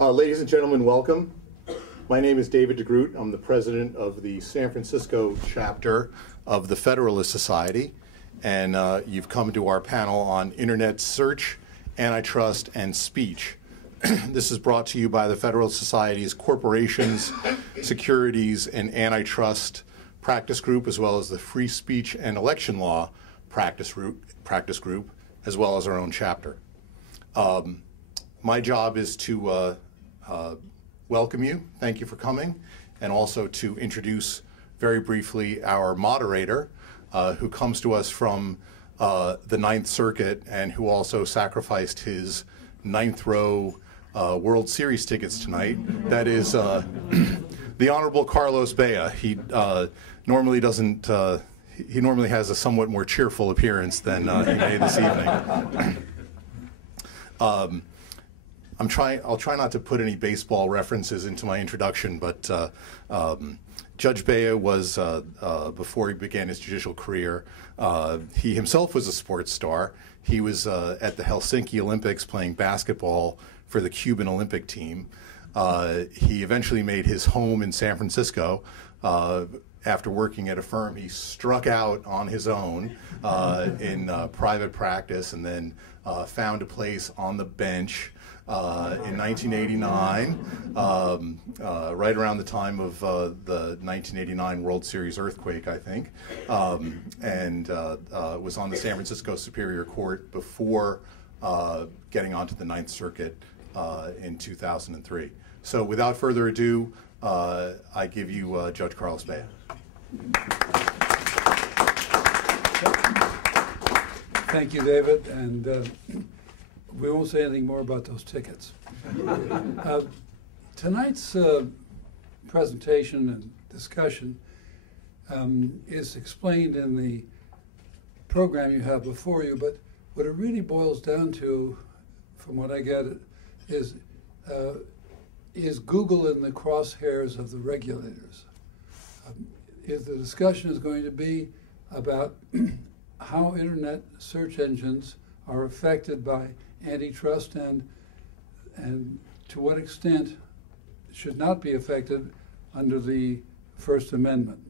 Ladies and gentlemen, welcome. My name is David DeGroot. I'm the president of the San Francisco chapter of the Federalist Society, and you've come to our panel on internet search, antitrust, and speech. This is brought to you by the Federalist Society's Corporations, Securities, and Antitrust Practice Group, as well as the Free Speech and Election Law Practice Group, as well as our own chapter. My job is to welcome you, thank you for coming, and also to introduce very briefly our moderator, who comes to us from the Ninth Circuit and who also sacrificed his ninth row World Series tickets tonight. That is the Honorable Carlos Bea. He normally doesn't. He normally has a somewhat more cheerful appearance than he may this evening. I'll try not to put any baseball references into my introduction, but Judge Bea was, before he began his judicial career, he himself was a sports star. He was at the Helsinki Olympics playing basketball for the Cuban Olympic team. He eventually made his home in San Francisco. After working at a firm, he struck out on his own in private practice, and then found a place on the bench in 1989, right around the time of the 1989 World Series earthquake, I think, and was on the San Francisco Superior Court before getting onto the Ninth Circuit in 2003. So without further ado, I give you Judge Carlos Bea. Thank you, David, and we won't say anything more about those tickets. Tonight's presentation and discussion is explained in the program you have before you, but what it really boils down to, from what I get, is Google in the crosshairs of the regulators. If the discussion is going to be about how internet search engines are affected by antitrust and to what extent should not be affected under the First Amendment.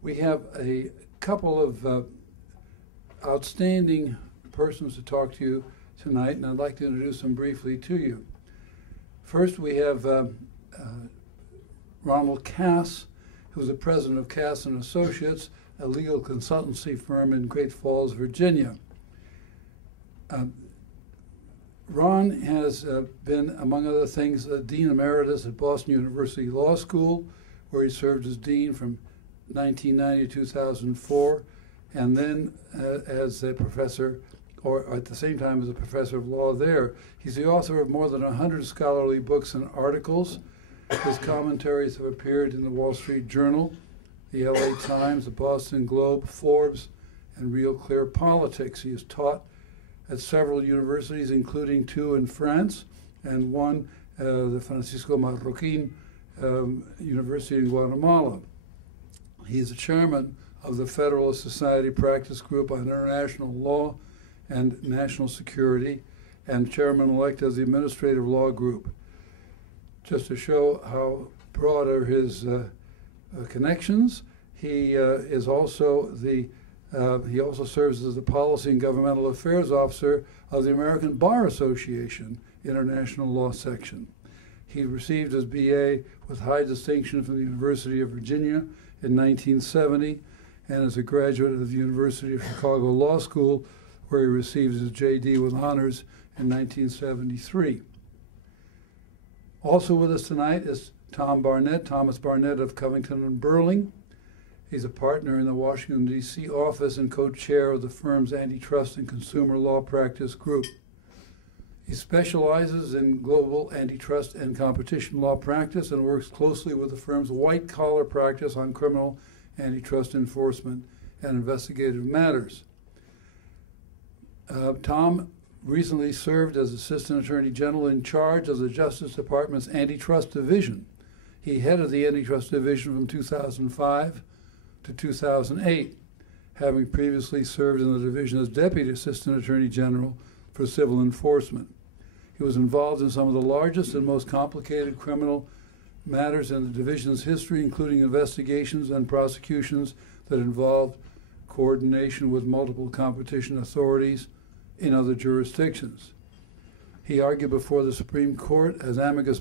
We have a couple of outstanding persons to talk to you tonight, and I'd like to introduce them briefly to you. First, we have Ronald Cass, who's the president of Cass & Associates, a legal consultancy firm in Great Falls, Virginia. Ron has been, among other things, a dean emeritus at Boston University Law School, where he served as dean from 1990 to 2004, and then as a professor, or at the same time as a professor of law there. He's the author of more than 100 scholarly books and articles. His commentaries have appeared in the Wall Street Journal, the LA Times, the Boston Globe, Forbes, and Real Clear Politics. He has taught at several universities, including two in France, and one, the Francisco Marroquin University in Guatemala. He is the chairman of the Federalist Society Practice Group on International Law and National Security, and chairman-elect of the Administrative Law Group. Just to show how broad are his connections, he is also he also serves as the Policy and Governmental Affairs Officer of the American Bar Association International Law Section. He received his BA with high distinction from the University of Virginia in 1970, and is a graduate of the University of Chicago Law School, where he received his JD with honors in 1973. Also with us tonight is Thomas Barnett of Covington and Burling. He's a partner in the Washington, D.C. office and co-chair of the firm's Antitrust and Consumer Law Practice Group. He specializes in global antitrust and competition law practice and works closely with the firm's white-collar practice on criminal antitrust enforcement and investigative matters. Tom recently served as Assistant Attorney General in charge of the Justice Department's Antitrust Division. He headed the Antitrust Division from 2005 to 2008, having previously served in the division as Deputy Assistant Attorney General for Civil Enforcement. He He was involved in some of the largest and most complicated criminal matters in the division's history, including investigations and prosecutions that involved coordination with multiple competition authorities in other jurisdictions. He argued before the Supreme Court as amicus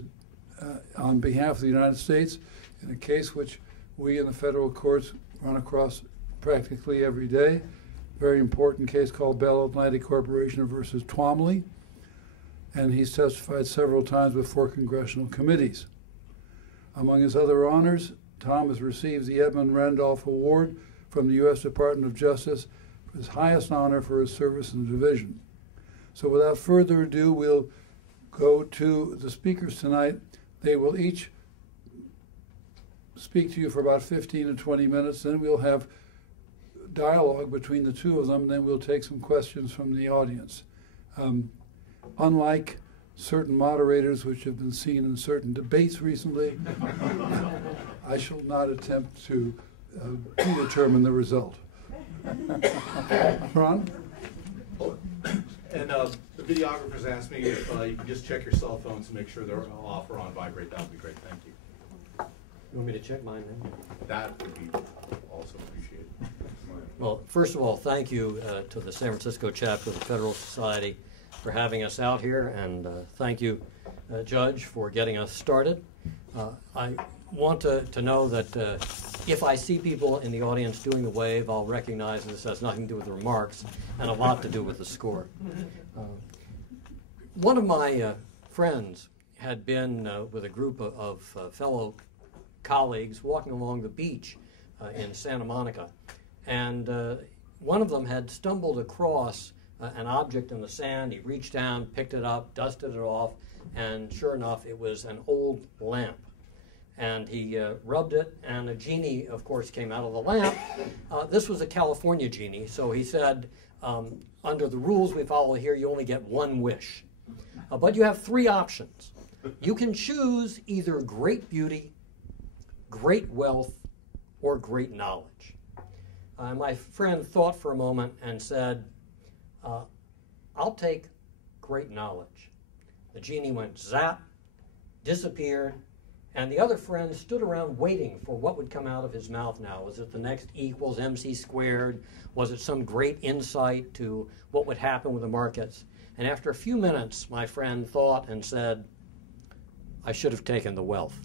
on behalf of the United States in a case which we in the federal courts run across practically every day. Very important case called Bell Atlantic Corporation versus Twomley. And he's testified several times before congressional committees. Among his other honors, Tom has received the Edmund Randolph Award from the U.S. Department of Justice, his highest honor for his service in the division. So without further ado, we'll go to the speakers tonight. They will each speak to you for about 15 to 20 minutes. Then we'll have dialogue between the two of them. Then we'll take some questions from the audience. Unlike certain moderators which have been seen in certain debates recently, I shall not attempt to predetermine the result. Ron? And the videographers asked me if you can just check your cell phones to make sure they're off or on vibrate. That would be great. Thank you. You want me to check mine then? That would be also appreciated. Well, first of all, thank you to the San Francisco chapter of the Federal Society for having us out here, and thank you, Judge, for getting us started. I want to know that if I see people in the audience doing the wave, I'll recognize this has nothing to do with the remarks and a lot to do with the score. One of my friends had been with a group of fellow colleagues walking along the beach in Santa Monica, and one of them had stumbled across an object in the sand. He reached down, picked it up, dusted it off, and sure enough, it was an old lamp. And he rubbed it, and a genie, of course, came out of the lamp. This was a California genie, so he said, under the rules we follow here, you only get one wish. But you have three options. You can choose either great beauty, great wealth, or great knowledge. My friend thought for a moment and said, I'll take great knowledge. The genie went zap, disappeared, and the other friend stood around waiting for what would come out of his mouth now. Was it the next E equals MC squared? Was it some great insight to what would happen with the markets? And after a few minutes, my friend thought and said, I should have taken the wealth.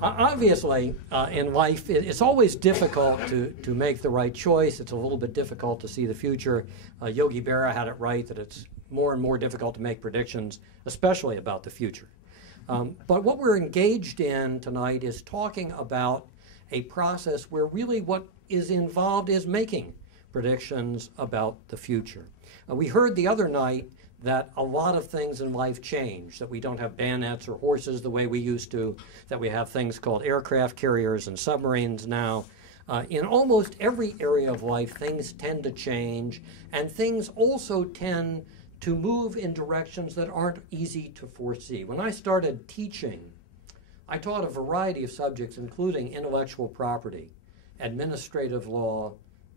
Obviously, in life, it's always difficult to make the right choice. It's a little bit difficult to see the future. Yogi Berra had it right that it's more and more difficult to make predictions, especially about the future. But what we're engaged in tonight is talking about a process where really what is involved is making predictions about the future. We heard the other night that a lot of things in life change, that we don't have bayonets or horses the way we used to, that we have things called aircraft carriers and submarines now. In almost every area of life, things tend to change, and things also tend to move in directions that aren't easy to foresee. When I started teaching, I taught a variety of subjects, including intellectual property, administrative law,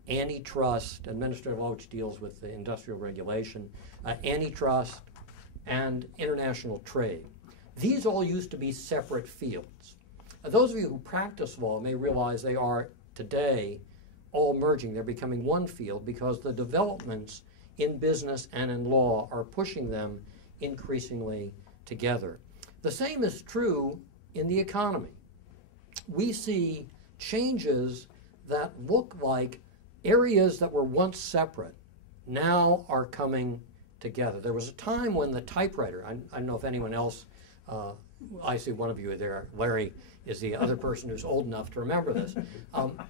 antitrust, administrative law, which deals with the industrial regulation, antitrust, and international trade. These all used to be separate fields. Those of you who practice law may realize they are today all merging. They're becoming one field because the developments in business and in law are pushing them increasingly together. The same is true in the economy. We see changes that look like areas that were once separate now are coming together. There was a time when the typewriter, I don't know if anyone else, I see one of you there, Larry is the other person who's old enough to remember this.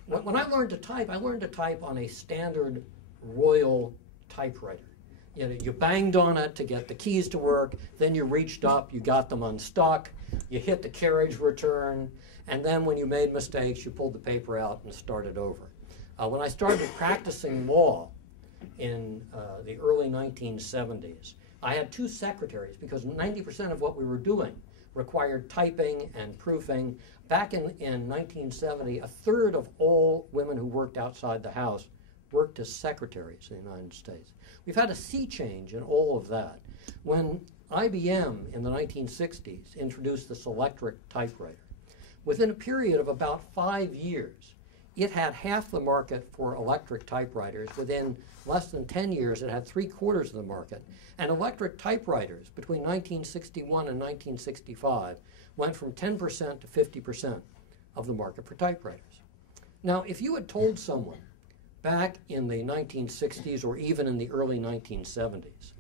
When I learned to type on a standard Royal typewriter. You know, you banged on it to get the keys to work, then you reached up, you got them unstuck, you hit the carriage return, and then when you made mistakes, you pulled the paper out and started over. When I started practicing law in the early 1970s, I had two secretaries because 90% of what we were doing required typing and proofing. Back in 1970, a third of all women who worked outside the house worked as secretaries in the United States. We've had a sea change in all of that. When IBM in the 1960s introduced this electric typewriter, within a period of about 5 years, it had half the market for electric typewriters. Within less than 10 years, it had 3/4 of the market. And electric typewriters between 1961 and 1965 went from 10% to 50% of the market for typewriters. Now, if you had told someone back in the 1960s or even in the early 1970s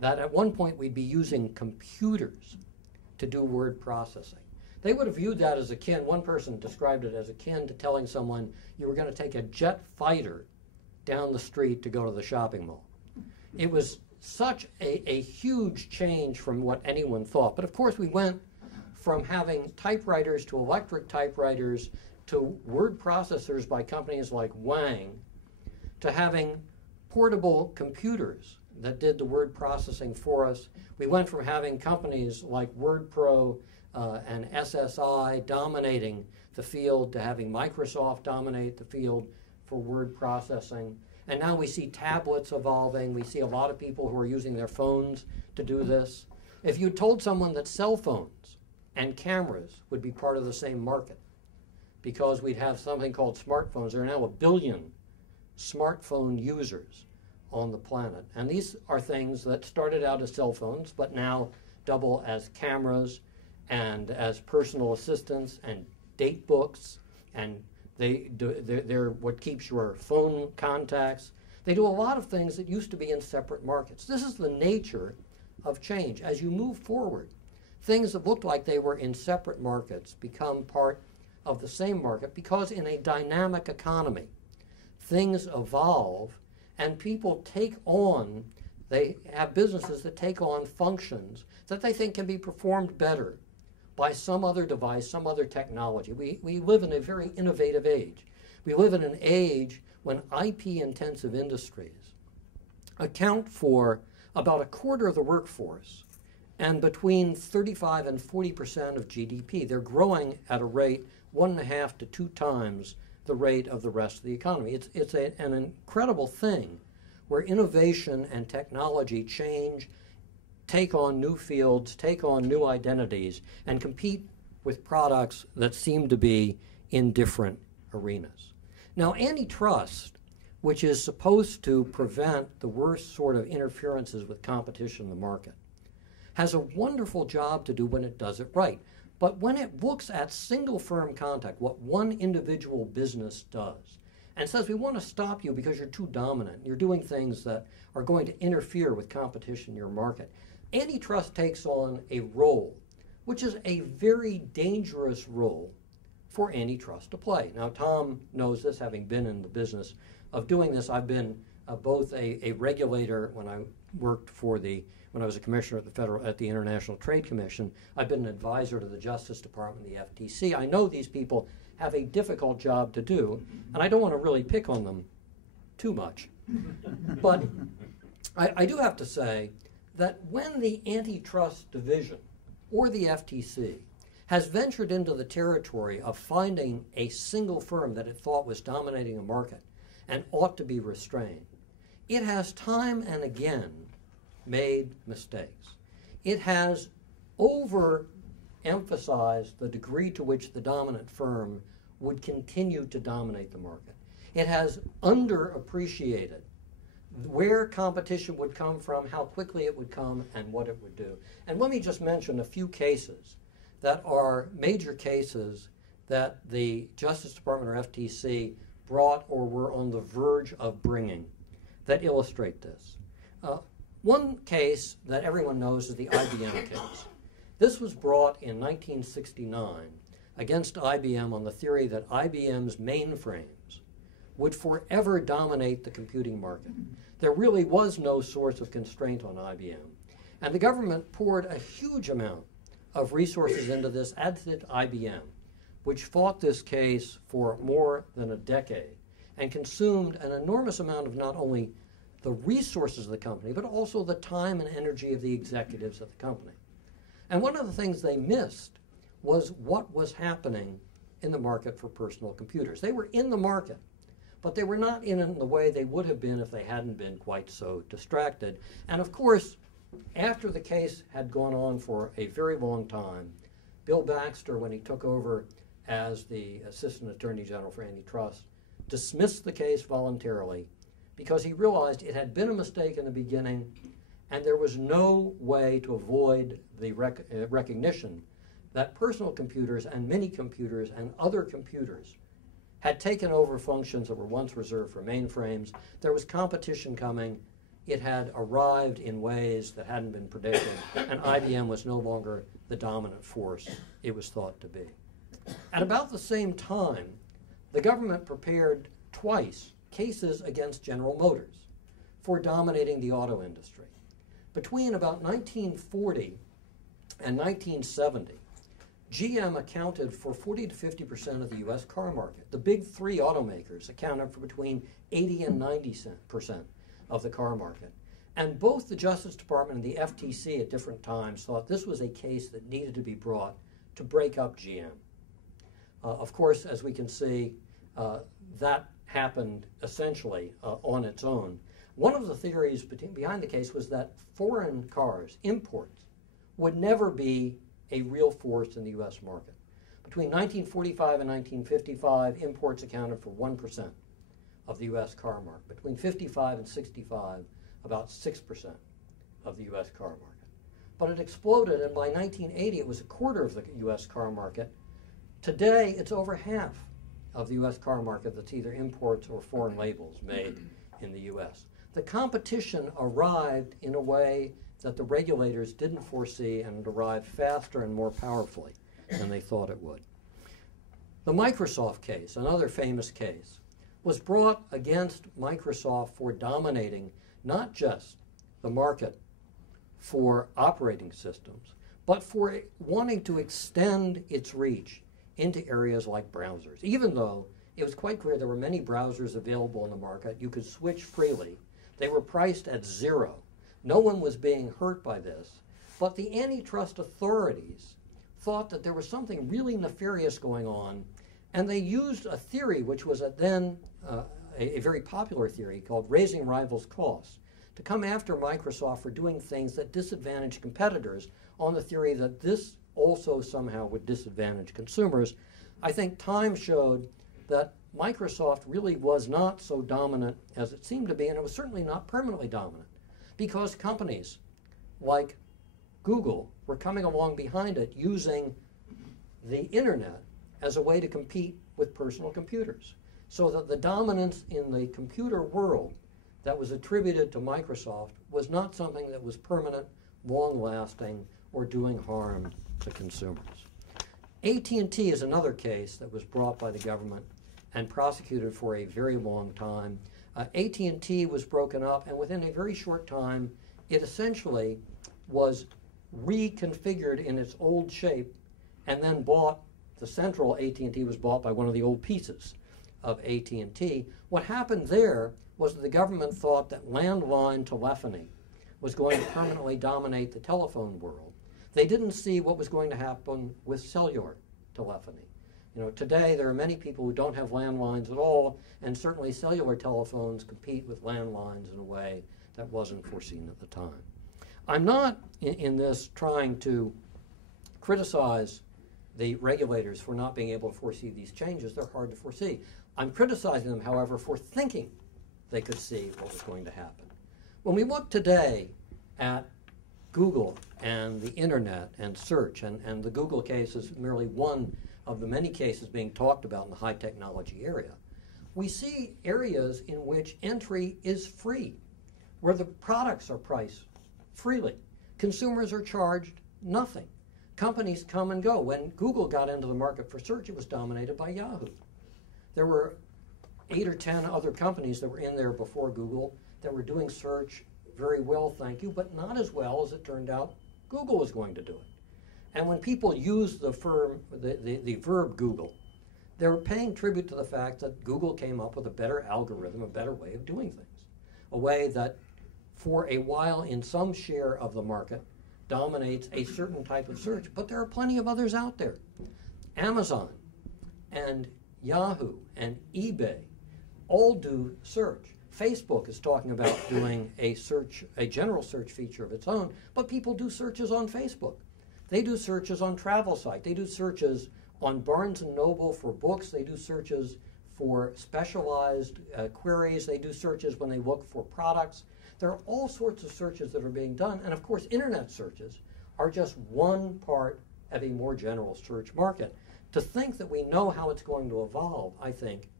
that at one point we'd be using computers to do word processing, they would have viewed that as akin, one person described it as akin to telling someone you were going to take a jet fighter down the street to go to the shopping mall. It was such a huge change from what anyone thought. But of course we went from having typewriters to electric typewriters to word processors by companies like Wang to having portable computers that did the word processing for us. We went from having companies like WordPro and SSI dominating the field to having Microsoft dominate the field for word processing. And now we see tablets evolving. We see a lot of people who are using their phones to do this. If you told someone that cell phones and cameras would be part of the same market, because we'd have something called smartphones, there are now 1 billion smartphone users on the planet. And these are things that started out as cell phones, but now double as cameras and as personal assistants and date books, and they're what keeps your phone contacts. They do a lot of things that used to be in separate markets. This is the nature of change. As you move forward, things that looked like they were in separate markets become part of the same market, because in a dynamic economy, things evolve and people take on, they have businesses that take on functions that they think can be performed better by some other device, some other technology. We live in a very innovative age. We live in an age when IP-intensive industries account for about 1/4 of the workforce and between 35 and 40% of GDP. They're growing at a rate 1.5 to 2 times the rate of the rest of the economy. It's an incredible thing where innovation and technology change, take on new fields, take on new identities, and compete with products that seem to be in different arenas. Now, antitrust, which is supposed to prevent the worst sort of interferences with competition in the market, has a wonderful job to do when it does it right. But when it looks at single firm contact, what one individual business does, and says, we want to stop you because you're too dominant, you're doing things that are going to interfere with competition in your market, antitrust takes on a role, which is a very dangerous role for antitrust to play. Now, Tom knows this, having been in the business of doing this. I've been both a regulator when I worked when I was a commissioner at the International Trade Commission. I've been an advisor to the Justice Department, the FTC. I know these people have a difficult job to do, and I don't want to really pick on them too much. But I do have to say that when the Antitrust Division, or the FTC, has ventured into the territory of finding a single firm that it thought was dominating a market and ought to be restrained, it has time and again made mistakes. It has overemphasized the degree to which the dominant firm would continue to dominate the market. It has underappreciated where competition would come from, how quickly it would come, and what it would do. And let me just mention a few cases that are major cases that the Justice Department or FTC brought or were on the verge of bringing that illustrate this. One case that everyone knows is the IBM case. This was brought in 1969 against IBM on the theory that IBM's mainframes would forever dominate the computing market. There really was no source of constraint on IBM. And the government poured a huge amount of resources into this, as did IBM, which fought this case for more than a decade and consumed an enormous amount of not only the resources of the company, but also the time and energy of the executives at the company. And one of the things they missed was what was happening in the market for personal computers. They were in the market, but they were not in it in the way they would have been if they hadn't been quite so distracted. And of course, after the case had gone on for a very long time, Bill Baxter, when he took over as the Assistant Attorney General for Antitrust, dismissed the case voluntarily because he realized it had been a mistake in the beginning and there was no way to avoid the recognition that personal computers and mini computers and other computers had taken over functions that were once reserved for mainframes. There was competition coming. It had arrived in ways that hadn't been predicted, and IBM was no longer the dominant force it was thought to be. At about the same time, the government prepared twice cases against General Motors for dominating the auto industry. Between about 1940 and 1970, GM accounted for 40 to 50% of the U.S. car market. The big three automakers accounted for between 80 and 90% of the car market. And both the Justice Department and the FTC at different times thought this was a case that needed to be brought to break up GM. Of course, as we can see, that happened essentially on its own. One of the theories behind the case was that foreign cars, imports, would never be a real force in the U.S. market. Between 1945 and 1955, imports accounted for 1% of the U.S. car market. Between 55 and 65, about 6% of the U.S. car market. But it exploded, and by 1980, it was a quarter of the U.S. car market. Today, it's over half of the U.S. car market that's either imports or foreign labels made in the U.S. The competition arrived in a way that the regulators didn't foresee, and it arrived faster and more powerfully than they thought it would. The Microsoft case, another famous case, was brought against Microsoft for dominating not just the market for operating systems, but for wanting to extend its reach into areas like browsers. Even though it was quite clear there were many browsers available in the market, you could switch freely. They were priced at zero. No one was being hurt by this, but the antitrust authorities thought that there was something really nefarious going on, and they used a theory which was then a very popular theory called raising rivals' costs to come after Microsoft for doing things that disadvantaged competitors on the theory that this also somehow would disadvantage consumers. I think time showed that Microsoft really was not so dominant as it seemed to be, and it was certainly not permanently dominant, because companies like Google were coming along behind it using the internet as a way to compete with personal computers. So that the dominance in the computer world that was attributed to Microsoft was not something that was permanent, long-lasting, or doing harm to consumers. AT&T is another case that was brought by the government and prosecuted for a very long time. AT&T was broken up, and within a very short time, it essentially was reconfigured in its old shape and then bought. The central AT&T was bought by one of the old pieces of AT&T. What happened there was that the government thought that landline telephony was going to permanently dominate the telephone world. They didn't see what was going to happen with cellular telephony. You know, today there are many people who don't have landlines at all, and certainly cellular telephones compete with landlines in a way that wasn't foreseen at the time. I'm not in this trying to criticize the regulators for not being able to foresee these changes. They're hard to foresee. I'm criticizing them, however, for thinking they could see what was going to happen. When we look today at Google and the internet and search, and the Google case is merely one of the many cases being talked about in the high technology area, we see areas in which entry is free, where the products are priced freely. Consumers are charged nothing. Companies come and go. When Google got into the market for search, it was dominated by Yahoo. There were 8 or 10 other companies that were in there before Google that were doing search very well, thank you, but not as well as it turned out Google was going to do it. And when people use the verb Google, they're paying tribute to the fact that Google came up with a better algorithm, a better way of doing things, a way that for a while in some share of the market dominates a certain type of search, but there are plenty of others out there. Amazon and Yahoo and eBay all do search. Facebook is talking about doing a general search feature of its own, but people do searches on Facebook. They do searches on travel sites. They do searches on Barnes & Noble for books. They do searches for specialized queries. They do searches when they look for products. There are all sorts of searches that are being done. And of course, internet searches are just one part of a more general search market. To think that we know how it's going to evolve, I think,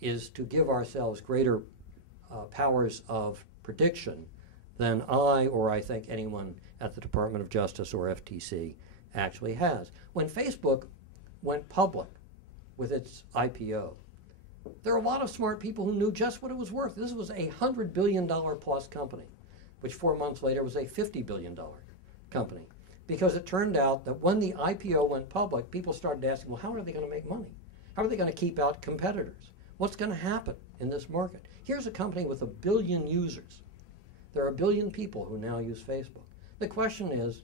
is to give ourselves greater powers of prediction than I think anyone at the Department of Justice or FTC actually has. When Facebook went public with its IPO, there are a lot of smart people who knew just what it was worth. This was a $100 billion plus company, which 4 months later was a $50 billion company. Because it turned out that when the IPO went public, people started asking, well, how are they going to make money? How are they going to keep out competitors? What's going to happen in this market? Here's a company with 1 billion users. There are 1 billion people who now use Facebook. The question is,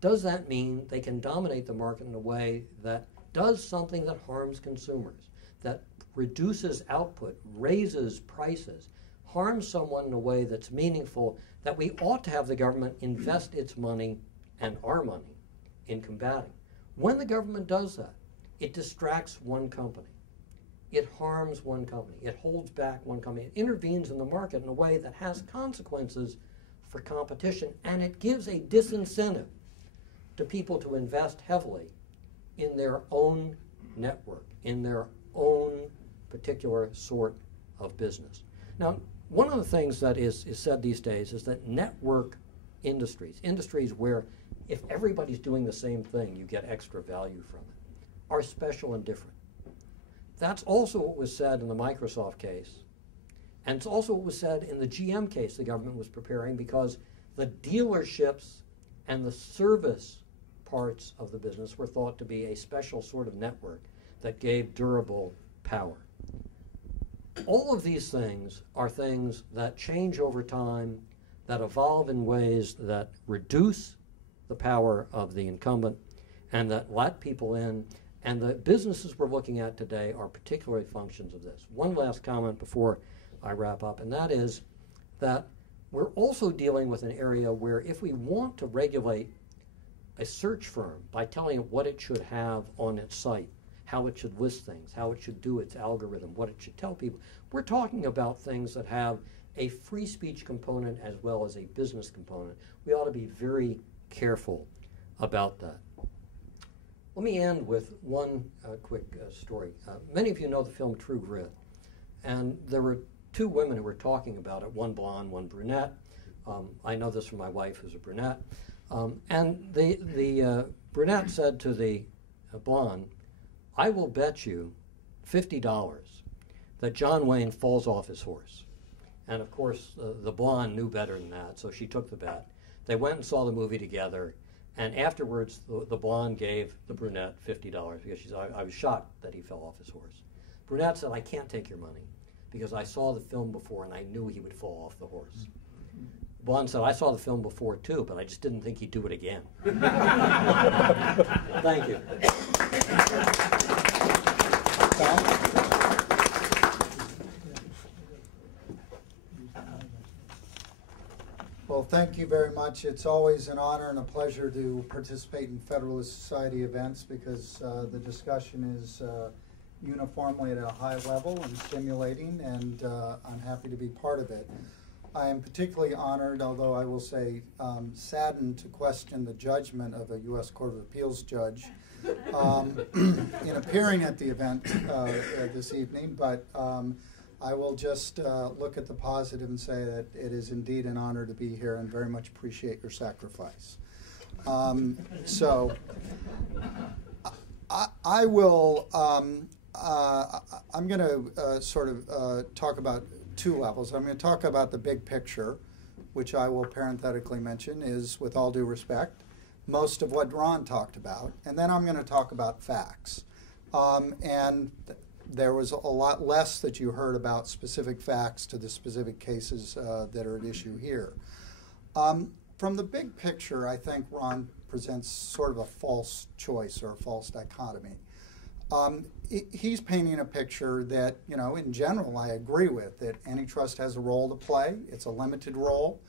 does that mean they can dominate the market in a way that does something that harms consumers, that reduces output, raises prices, harms someone in a way that's meaningful, that we ought to have the government invest its money and our money in combating? When the government does that, it distracts one company. It harms one company. It holds back one company. It intervenes in the market in a way that has consequences for competition, and it gives a disincentive to people to invest heavily in their own network, in their own particular sort of business. Now, one of the things that is said these days is that network industries where if everybody's doing the same thing, you get extra value from it, are special and different. That's also what was said in the Microsoft case, and it's also what was said in the GM case the government was preparing, because the dealerships and the service parts of the business were thought to be a special sort of network that gave durable power. All of these things are things that change over time, that evolve in ways that reduce the power of the incumbent and that let people in. And the businesses we're looking at today are particularly functions of this. One last comment before I wrap up, and that is that we're also dealing with an area where if we want to regulate a search firm by telling it what it should have on its site, how it should list things, how it should do its algorithm, what it should tell people, we're talking about things that have a free speech component as well as a business component. We ought to be very careful about that. Let me end with one quick story. Many of you know the film True Grit, and there were 2 women who were talking about it, one blonde, one brunette. I know this from my wife, who's a brunette. And the brunette said to the blonde, I will bet you $50 that John Wayne falls off his horse. And of course, the blonde knew better than that, so she took the bet. They went and saw the movie together. And afterwards, the blonde gave the brunette $50 because she said, I was shocked that he fell off his horse. Brunette said, I can't take your money because I saw the film before and I knew he would fall off the horse. Blonde said, I saw the film before too, but I just didn't think he'd do it again. Thank you. Well, thank you very much. It's always an honor and a pleasure to participate in Federalist Society events because the discussion is uniformly at a high level and stimulating, and I'm happy to be part of it. I am particularly honored, although I will say saddened, to question the judgment of a U.S. Court of Appeals judge in appearing at the event this evening, but I will just look at the positive and say that it is indeed an honor to be here and very much appreciate your sacrifice. So I will, I'm going to sort of talk about 2 levels. I'm going to talk about the big picture, which I will parenthetically mention is, with all due respect, most of what Ron talked about. And then I'm going to talk about facts. There was a lot less that you heard about specific facts to the specific cases that are at issue here. From the big picture, I think Ron presents sort of a false choice or a false dichotomy. He's painting a picture that, you know, in general, I agree with, that antitrust has a role to play. It's a limited role.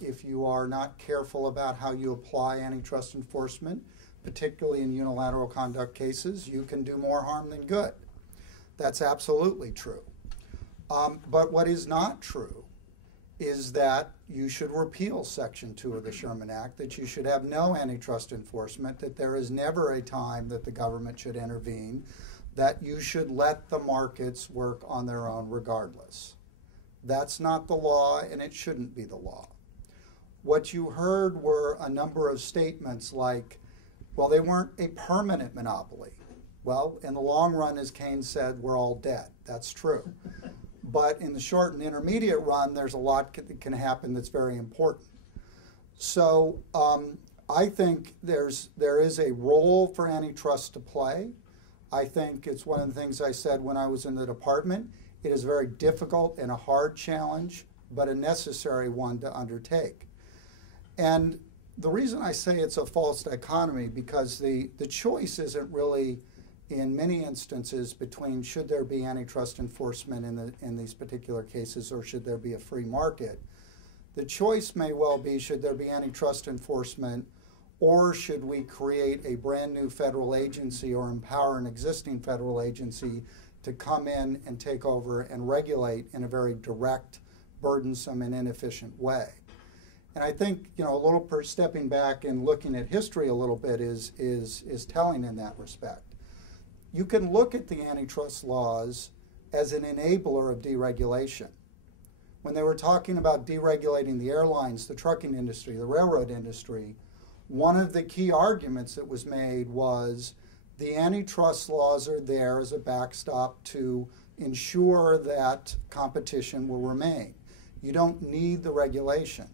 If you are not careful about how you apply antitrust enforcement, particularly in unilateral conduct cases, you can do more harm than good. That's absolutely true. But what is not true is that you should repeal Section 2 of the Sherman Act, that you should have no antitrust enforcement, that there is never a time that the government should intervene, that you should let the markets work on their own regardless. That's not the law, and it shouldn't be the law. What you heard were a number of statements like, well, they weren't a permanent monopoly. Well, in the long run, as Keynes said, we're all dead. That's true. But in the short and intermediate run, there's a lot that can happen that's very important. So I think there is a role for antitrust to play. I think it's one of the things I said when I was in the department. It is a very difficult and a hard challenge, but a necessary one to undertake. And the reason I say it's a false dichotomy, because the choice isn't really, in many instances, between should there be antitrust enforcement in these particular cases or should there be a free market. The choice may well be, should there be antitrust enforcement, or should we create a brand new federal agency or empower an existing federal agency to come in and take over and regulate in a very direct, burdensome, and inefficient way. And I think, you know, a little stepping back and looking at history a little bit is telling in that respect. You can look at the antitrust laws as an enabler of deregulation. When they were talking about deregulating the airlines, the trucking industry, the railroad industry, one of the key arguments that was made was the antitrust laws are there as a backstop to ensure that competition will remain. You don't need the regulation.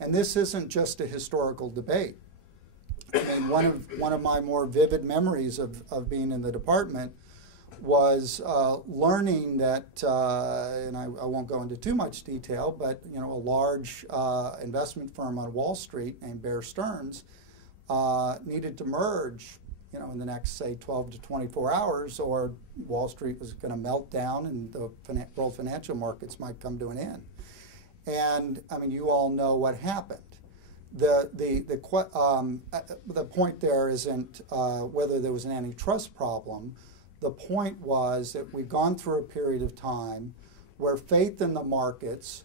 And this isn't just a historical debate. I mean, one of my more vivid memories of being in the department was learning that, and I won't go into too much detail, but you know, a large investment firm on Wall Street named Bear Stearns needed to merge, you know, in the next, say, 12 to 24 hours, or Wall Street was going to melt down and the world financial markets might come to an end. And I mean, you all know what happened. The point there isn't whether there was an antitrust problem. The point was that we've gone through a period of time where faith in the markets,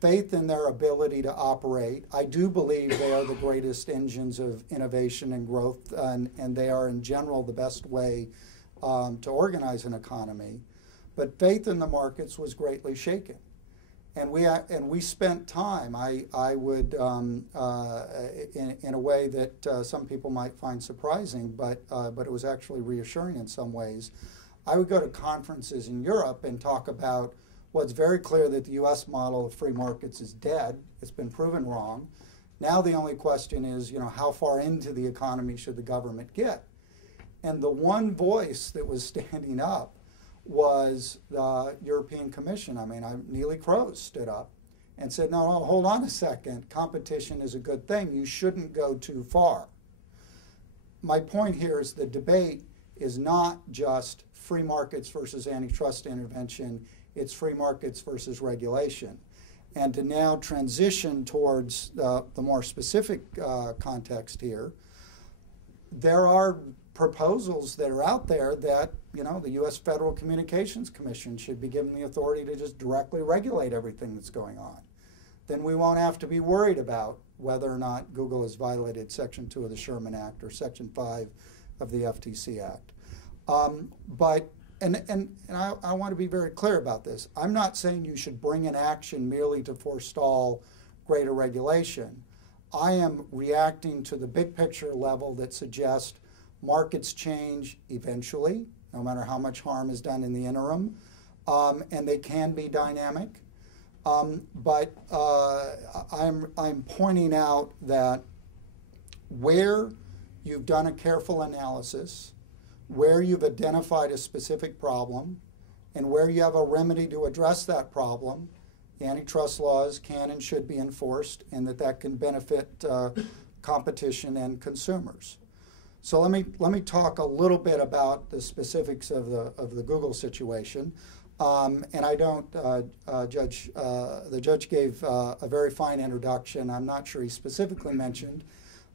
faith in their ability to operate, I do believe they are the greatest engines of innovation and growth, and they are in general the best way to organize an economy. But faith in the markets was greatly shaken. And we spent time, I would, in a way that some people might find surprising, but it was actually reassuring in some ways. I would go to conferences in Europe and talk about what's very clear, that the U.S. model of free markets is dead. It's been proven wrong. Now the only question is, you know, how far into the economy should the government get? And the one voice that was standing up was the European Commission. I mean, Neelie Kroes stood up and said, no, hold on a second. Competition is a good thing. You shouldn't go too far. My point here is the debate is not just free markets versus antitrust intervention. It's free markets versus regulation. And to now transition towards the more specific context here, there are proposals that are out there that, you know, the U.S. Federal Communications Commission should be given the authority to just directly regulate everything that's going on. Then we won't have to be worried about whether or not Google has violated Section 2 of the Sherman Act or Section 5 of the FTC Act. But I want to be very clear about this. I'm not saying you should bring an action merely to forestall greater regulation. I am reacting to the big picture level that suggests markets change eventually, no matter how much harm is done in the interim, and they can be dynamic. But I'm pointing out that where you've done a careful analysis, where you've identified a specific problem, and where you have a remedy to address that problem, antitrust laws can and should be enforced, and that can benefit competition and consumers. So let me talk a little bit about the specifics of the Google situation. And I don't, the judge gave a very fine introduction. I'm not sure he specifically mentioned,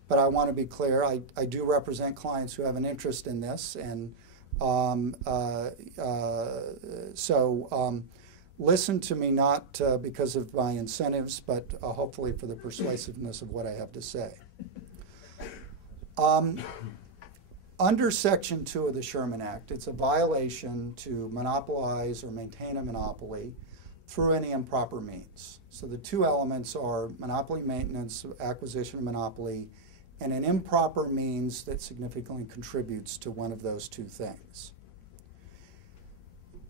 but I want to be clear. I do represent clients who have an interest in this, and listen to me not because of my incentives, but hopefully for the persuasiveness of what I have to say. Under Section 2 of the Sherman Act, it's a violation to monopolize or maintain a monopoly through any improper means. So the two elements are monopoly maintenance, acquisition of monopoly, and an improper means that significantly contributes to one of those two things.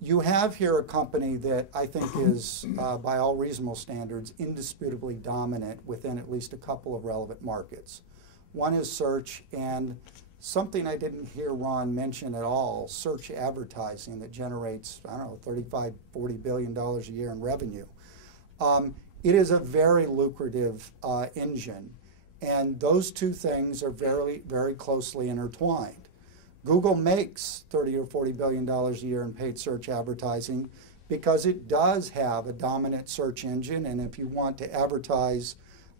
You have here a company that I think is, by all reasonable standards, indisputably dominant within at least a couple of relevant markets. One is search, and something I didn't hear Ron mention at all, search advertising that generates, I don't know, $35, $40 billion a year in revenue. It is a very lucrative engine, and those two things are very, very closely intertwined. Google makes $30 or $40 billion a year in paid search advertising because it does have a dominant search engine, and if you want to advertise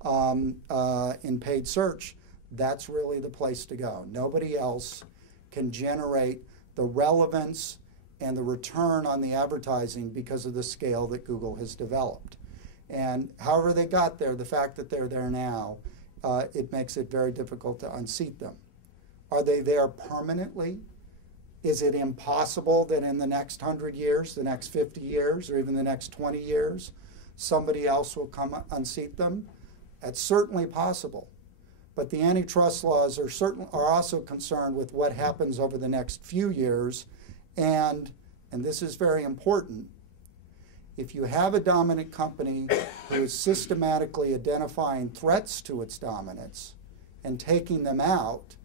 in paid search, that's really the place to go. Nobody else can generate the relevance and the return on the advertising because of the scale that Google has developed. And however they got there, the fact that they're there now, it makes it very difficult to unseat them. Are they there permanently? Is it impossible that in the next 100 years, the next 50 years, or even the next 20 years, somebody else will come unseat them? That's certainly possible. But the antitrust laws are also concerned with what happens over the next few years, and this is very important, if you have a dominant company who is systematically identifying threats to its dominance and taking them out,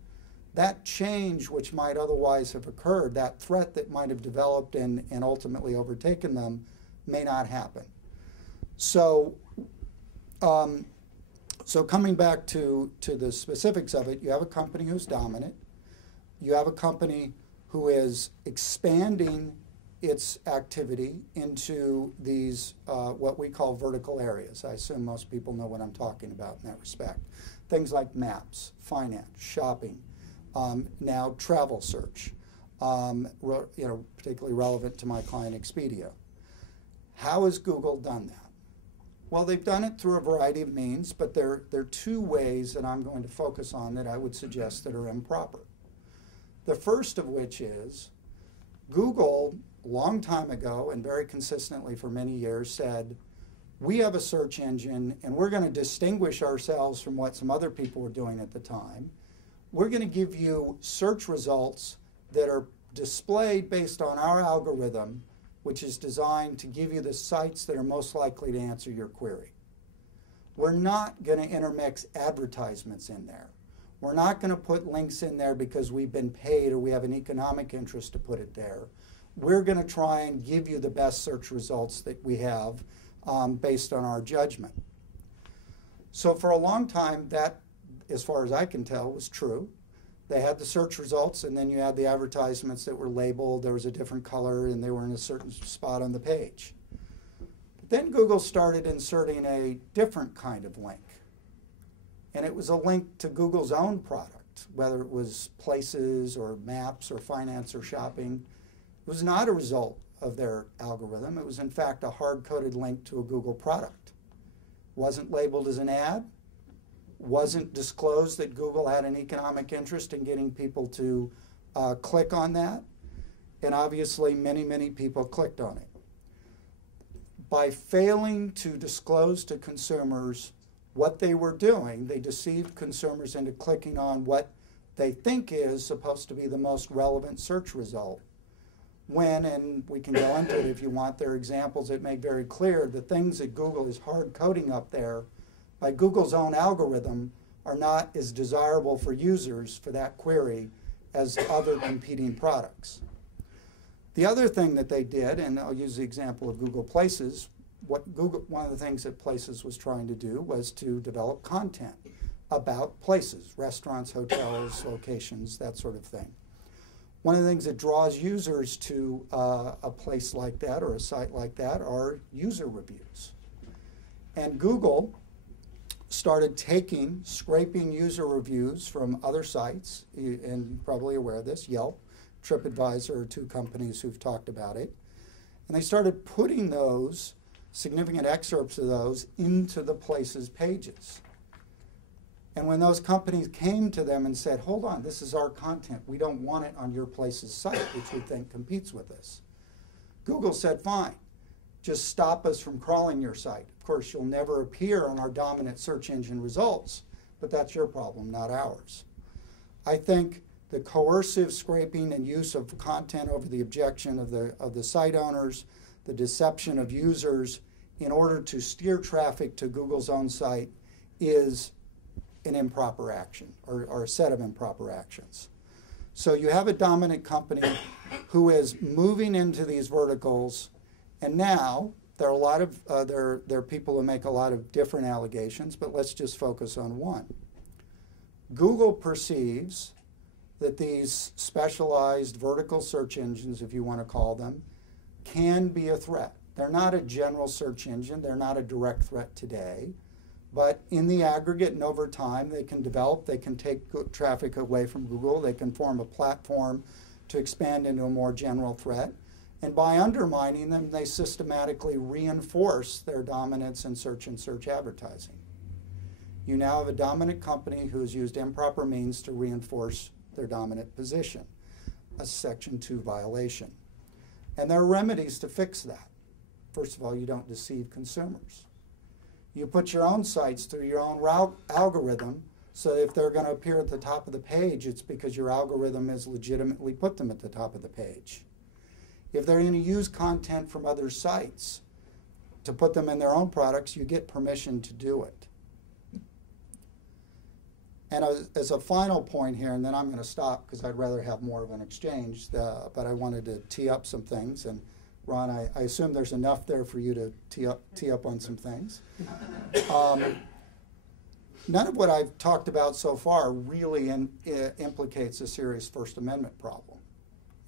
that change which might otherwise have occurred, that threat that might have developed and ultimately overtaken them, may not happen. So, so coming back to the specifics of it, you have a company who's dominant. You have a company who is expanding its activity into these, what we call vertical areas. I assume most people know what I'm talking about in that respect. Things like maps, finance, shopping, now travel search, particularly relevant to my client Expedia. How has Google done that? Well, they've done it through a variety of means, but there are two ways that I'm going to focus on that I would suggest that are improper. The first of which is Google, a long time ago and very consistently for many years, said, we have a search engine and we're going to distinguish ourselves from what some other people were doing at the time. We're going to give you search results that are displayed based on our algorithm, which is designed to give you the sites that are most likely to answer your query. We're not going to intermix advertisements in there. We're not going to put links in there because we've been paid or we have an economic interest to put it there. We're going to try and give you the best search results that we have based on our judgment. So for a long time, that, as far as I can tell, was true. They had the search results, and then you had the advertisements that were labeled. There was a different color, and they were in a certain spot on the page. But then Google started inserting a different kind of link. And it was a link to Google's own product, whether it was places or maps or finance or shopping. It was not a result of their algorithm. It was, in fact, a hard-coded link to a Google product. Wasn't labeled as an ad. Wasn't disclosed that Google had an economic interest in getting people to click on that. And obviously, many, many people clicked on it. By failing to disclose to consumers what they were doing, they deceived consumers into clicking on what they think is supposed to be the most relevant search result. When, and we can go into it if you want, there are examples that make very clear the things that Google is hard coding up there by Google's own algorithm are not as desirable for users for that query as other competing products. The other thing that they did, and I'll use the example of Google Places, one of the things that Places was trying to do was to develop content, about places, restaurants, hotels, locations, that sort of thing. One of the things that draws users to a place like that or a site like that are user reviews. And Google started scraping user reviews from other sites, and you're probably aware of this, Yelp, TripAdvisor are two companies who've talked about it. And they started putting those, significant excerpts of those, into the places pages. And when those companies came to them and said, hold on, this is our content, we don't want it on your place's site, which we think competes with this, Google said, fine, just stop us from crawling your site. Of course, you'll never appear on our dominant search engine results, but that's your problem, not ours. I think the coercive scraping and use of content over the objection of the site owners, the deception of users in order to steer traffic to Google's own site is an improper action or a set of improper actions. So you have a dominant company who is moving into these verticals, and now there are a lot of there are people who make a lot of different allegations, but let's just focus on one. Google perceives that these specialized vertical search engines, if you want to call them, can be a threat. They're not a general search engine. They're not a direct threat today. But in the aggregate and over time, they can develop, they can take traffic away from Google, they can form a platform to expand into a more general threat. And by undermining them, they systematically reinforce their dominance in search and search advertising. You now have a dominant company who has used improper means to reinforce their dominant position, a Section 2 violation. And there are remedies to fix that. First of all, you don't deceive consumers. You put your own sites through your own algorithm, so if they're going to appear at the top of the page, it's because your algorithm has legitimately put them at the top of the page. If they're going to use content from other sites to put them in their own products, you get permission to do it. And as a final point here, and then I'm going to stop because I'd rather have more of an exchange, but I wanted to tee up some things. And Ron, I assume there's enough there for you to tee up on some things. None of what I've talked about so far really implicates a serious First Amendment problem.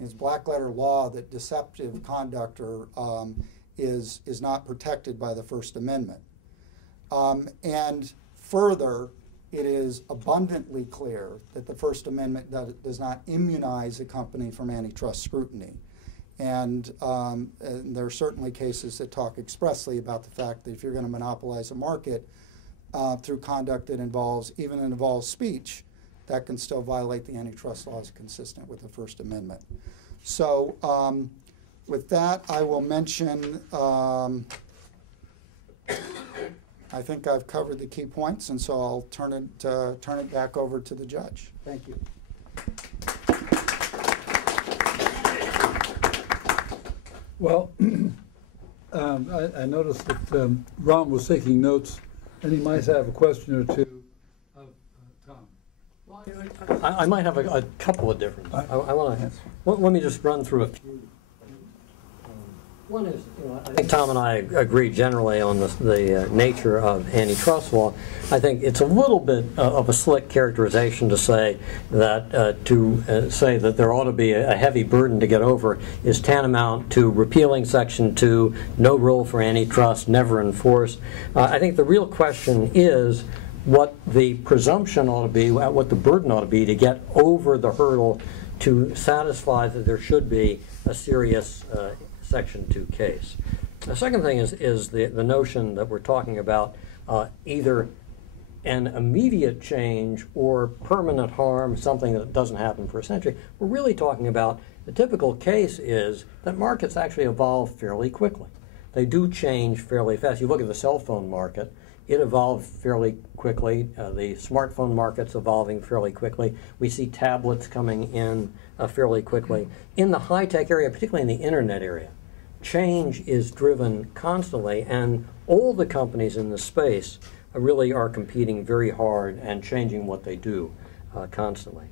It's black letter law that deceptive conduct is not protected by the First Amendment. And further, it is abundantly clear that the First Amendment does not immunize a company from antitrust scrutiny. And there are certainly cases that talk expressly about the fact that if you're going to monopolize a market through conduct that involves speech, that can still violate the antitrust laws consistent with the First Amendment. So with that, I will mention, I think I've covered the key points, and so I'll turn it back over to the judge. Thank you. Well, I noticed that Ron was taking notes, and he might have a question or two of Tom. I might have a couple of different. I want to. Let me just run through a few. One is, I think Tom and I agree generally on the nature of antitrust law. I think it's a little bit of a slick characterization to say that say that there ought to be a heavy burden to get over is tantamount to repealing Section 2, no rule for antitrust, never enforced. I think the real question is what the presumption ought to be, what the burden ought to be to get over the hurdle to satisfy that there should be a serious Section 2 case. The second thing is the notion that we're talking about either an immediate change or permanent harm, something that doesn't happen for a century. We're really talking about the typical case is that markets actually evolve fairly quickly. They do change fairly fast. You look at the cell phone market, it evolved fairly quickly. The smartphone market's evolving fairly quickly. We see tablets coming in fairly quickly. In the high-tech area, particularly in the internet area, change is driven constantly, and all the companies in this space really are competing very hard and changing what they do constantly.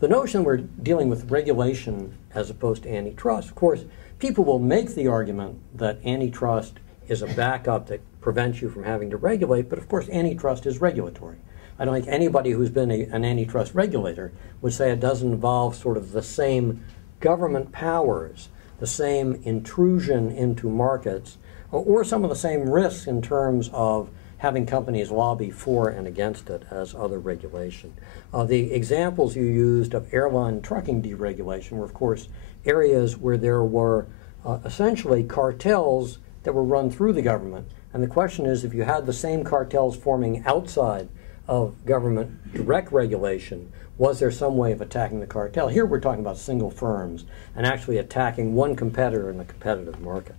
The notion we're dealing with regulation as opposed to antitrust, of course, people will make the argument that antitrust is a backup that prevents you from having to regulate, but of course antitrust is regulatory. I don't think anybody who's been an antitrust regulator would say it doesn't involve sort of the same government powers, the same intrusion into markets, or some of the same risks in terms of having companies lobby for and against it as other regulation. The examples you used of airline trucking deregulation were, of course, areas where there were essentially cartels that were run through the government. And the question is, if you had the same cartels forming outside of government direct regulation, was there some way of attacking the cartel? Here we're talking about single firms and actually attacking one competitor in a competitive market.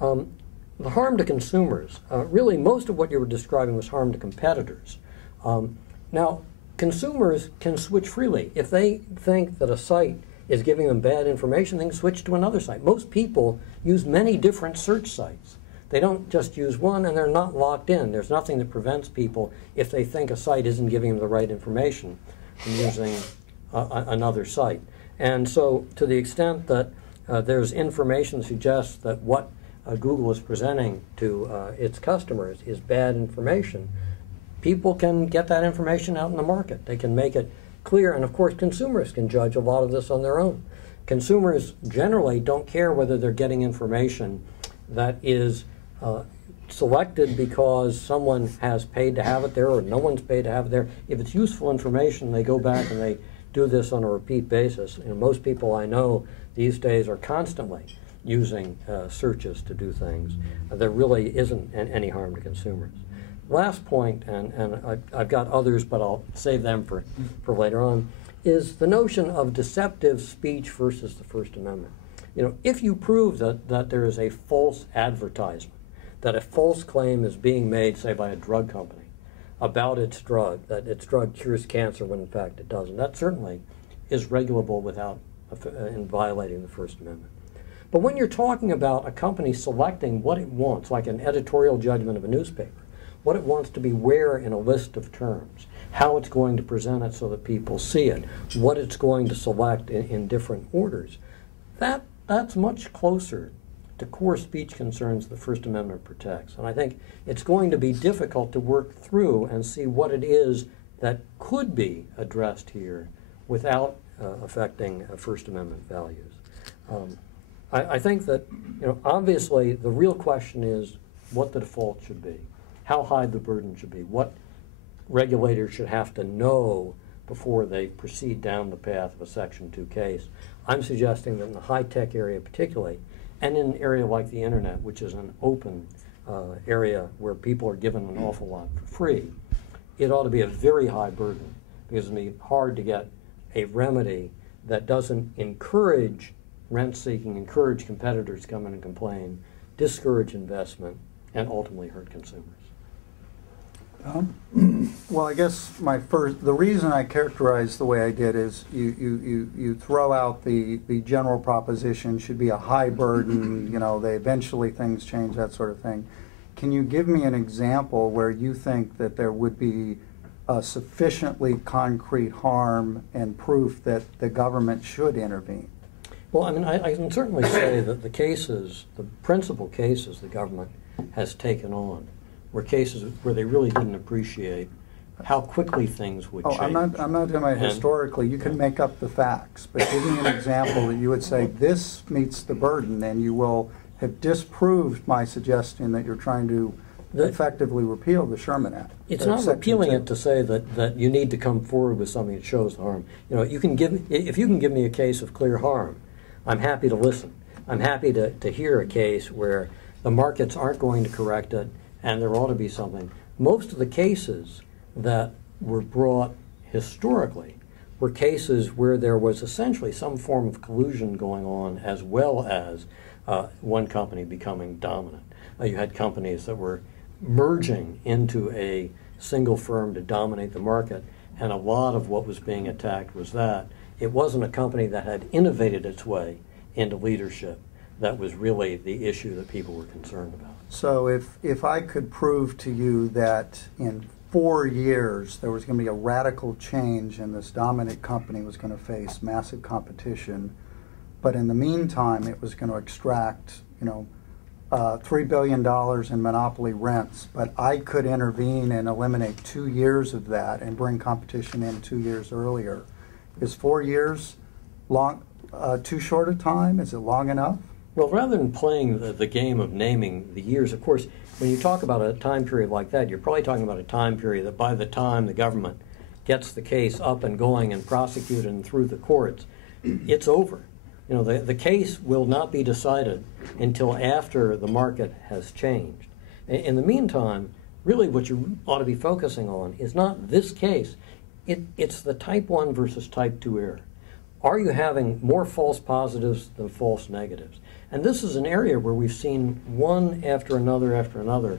The harm to consumers, really most of what you were describing was harm to competitors. Now, consumers can switch freely. If they think that a site is giving them bad information, they can switch to another site. Most people use many different search sites. They don't just use one, and they're not locked in. There's nothing that prevents people, if they think a site isn't giving them the right information, from using another site. And so to the extent that there's information that suggests that what Google is presenting to its customers is bad information, people can get that information out in the market. They can make it clear, and of course consumers can judge a lot of this on their own. Consumers generally don't care whether they're getting information that is selected because someone has paid to have it there or no one's paid to have it there. If it's useful information, they go back and they do this on a repeat basis. You know, most people I know these days are constantly using searches to do things. There really isn't any harm to consumers. Last point, and I've got others, but I'll save them for later on, is the notion of deceptive speech versus the First Amendment. You know, if you prove that there is a false advertisement, that a false claim is being made, say, by a drug company about its drug, that its drug cures cancer when in fact it doesn't, that certainly is regulable without in violating the First Amendment. But when you're talking about a company selecting what it wants, like an editorial judgment of a newspaper, what it wants to be where in a list of terms, how it's going to present it so that people see it, what it's going to select in different orders, that's much closer to core speech concerns the First Amendment protects. And I think it's going to be difficult to work through and see what it is that could be addressed here without affecting First Amendment values. I think that, you know, obviously the real question is what the default should be, how high the burden should be, what regulators should have to know before they proceed down the path of a Section 2 case. I'm suggesting that in the high-tech area particularly, and in an area like the internet, which is an open area where people are given an awful lot for free, it ought to be a very high burden, because it's going to be hard to get a remedy that doesn't encourage rent-seeking, encourage competitors to come in and complain, discourage investment, and ultimately hurt consumers. Well, I guess the reason I characterized the way I did is you throw out the general proposition should be a high burden, you know, eventually things change, that sort of thing. Can you give me an example where you think that there would be a sufficiently concrete harm and proof that the government should intervene? Well, I mean, I can certainly say that the principal cases the government has taken on were cases where they really didn't appreciate how quickly things would change. I'm not talking about historically. You can make up the facts, but give me an example that you would say this meets the burden, and you will have disproved my suggestion that you're trying to effectively repeal the Sherman Act. It's not repealing it to say that you need to come forward with something that shows the harm. You know, if you can give me a case of clear harm, I'm happy to listen. I'm happy to hear a case where the markets aren't going to correct it, and there ought to be something. Most of the cases that were brought historically were cases where there was essentially some form of collusion going on, as well as one company becoming dominant. You had companies that were merging into a single firm to dominate the market, and a lot of what was being attacked was that. It wasn't a company that had innovated its way into leadership that was really the issue that people were concerned about. So if I could prove to you that in 4 years there was going to be a radical change and this dominant company was going to face massive competition, but in the meantime it was going to extract, you know, $3 billion in monopoly rents, but I could intervene and eliminate 2 years of that and bring competition in 2 years earlier. Is 4 years too short a time? Is it long enough? Well, rather than playing the game of naming the years, of course, when you talk about a time period like that, you're probably talking about a time period that by the time the government gets the case up and going and prosecuted and through the courts, it's over. You know, the case will not be decided until after the market has changed. In the meantime, really what you ought to be focusing on is not this case. It's the type 1 versus type 2 error. Are you having more false positives than false negatives? And this is an area where we've seen one after another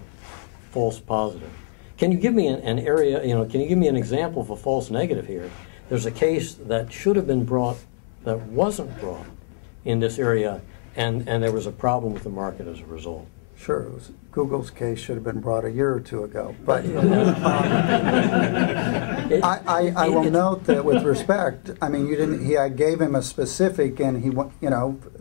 false positive. Can you give me an area, can you give me an example of a false negative here? There's a case that should have been brought that wasn't brought in this area, and there was a problem with the market as a result. Sure, it was Google's case should have been brought a year or two ago. But I will note that with respect, I mean, I gave him a specific, and he,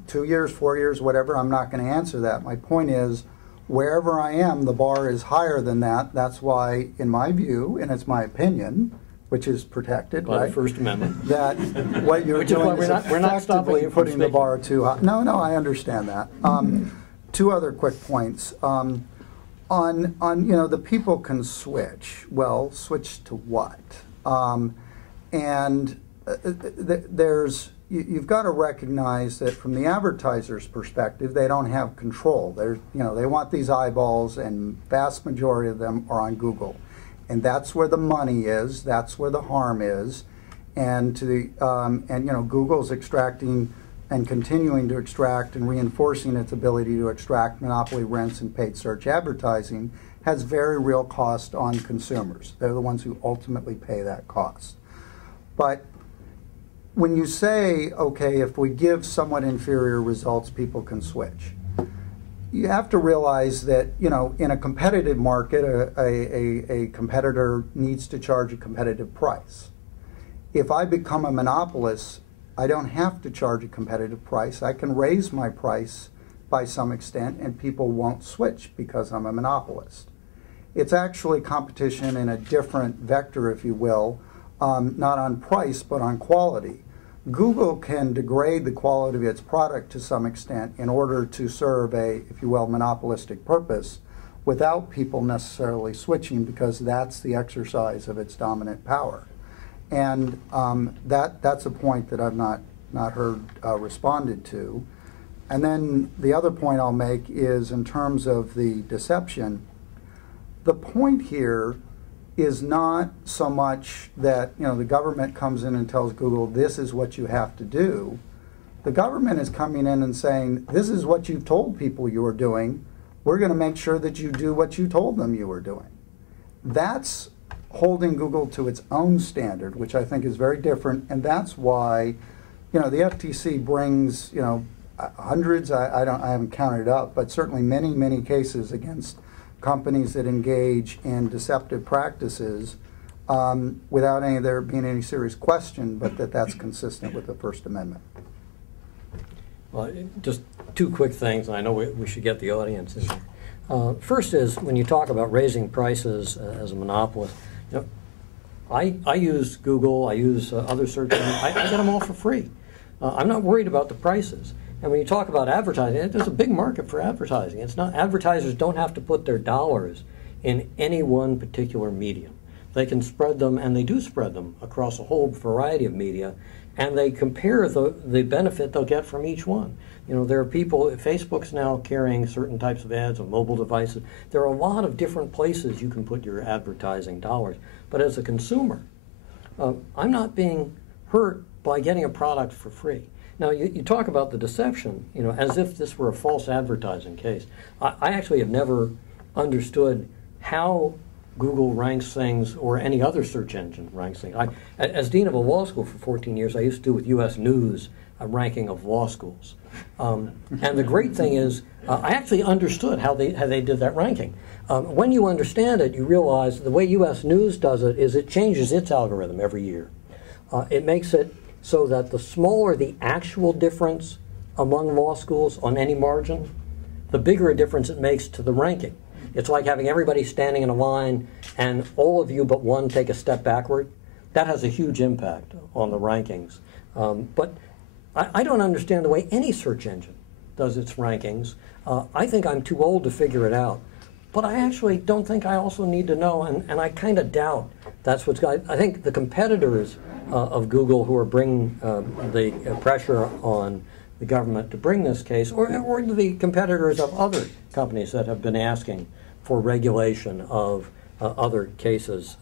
2 years, 4 years, whatever. I'm not going to answer that. My point is, wherever I am, the bar is higher than that. That's why, in my view, and it's my opinion, which is protected, by right? the First Amendment. That what you're doing is effectively putting the bar too high. No, I understand that. Two other quick points. On the people can switch. Well, switch to what? You've got to recognize that from the advertiser's perspective, they don't have control. They want these eyeballs, and vast majority of them are on Google. And that's where the money is. That's where the harm is. And Google's extracting and continuing to extract and reinforcing its ability to extract monopoly rents and paid search advertising has very real cost on consumers. They're the ones who ultimately pay that cost. But when you say, okay, if we give somewhat inferior results, people can switch, you have to realize that, in a competitive market, a competitor needs to charge a competitive price. If I become a monopolist, I don't have to charge a competitive price. I can raise my price by some extent, and people won't switch because I'm a monopolist. It's actually competition in a different vector, if you will, not on price, but on quality. Google can degrade the quality of its product to some extent in order to serve a, if you will, monopolistic purpose without people necessarily switching, because that's the exercise of its dominant power. And that's a point that I've not heard responded to. And then the other point I'll make is in terms of the deception, the point here is not so much that the government comes in and tells Google, this is what you have to do. The government is coming in and saying, this is what you've told people you were doing. We're going to make sure that you do what you told them you were doing. That's holding Google to its own standard, which I think is very different, and that's why the FTC brings hundreds, I haven't counted it up, but certainly many cases against companies that engage in deceptive practices without there being any serious question, but that's consistent with the First Amendment. Well, just two quick things, and I know we should get the audience in here. First is, when you talk about raising prices as a monopolist, I use Google, I use other search engines, I get them all for free. I'm not worried about the prices. And when you talk about advertising, there's a big market for advertising. It's not, advertisers don't have to put their dollars in any one particular medium. They can spread them, and they do spread them across a whole variety of media, and they compare the benefit they'll get from each one. There are people, Facebook's now carrying certain types of ads on mobile devices. There are a lot of different places you can put your advertising dollars. But as a consumer, I'm not being hurt by getting a product for free. Now, you talk about the deception, as if this were a false advertising case. I actually have never understood how Google ranks things, or any other search engine ranks things. As dean of a law school for 14 years, I used to do with U.S. News a ranking of law schools. And the great thing is, I actually understood how they did that ranking. When you understand it, you realize the way U.S. News does it is it changes its algorithm every year. It makes it so that the smaller the actual difference among law schools on any margin, the bigger a difference it makes to the ranking. It's like having everybody standing in a line and all of you but one take a step backward. That has a huge impact on the rankings. But I don't understand the way any search engine does its rankings. I think I'm too old to figure it out. But I actually don't think I also need to know, and I kind of doubt that's what's going. I think the competitors of Google who are bringing the pressure on the government to bring this case, or the competitors of other companies that have been asking for regulation of other cases,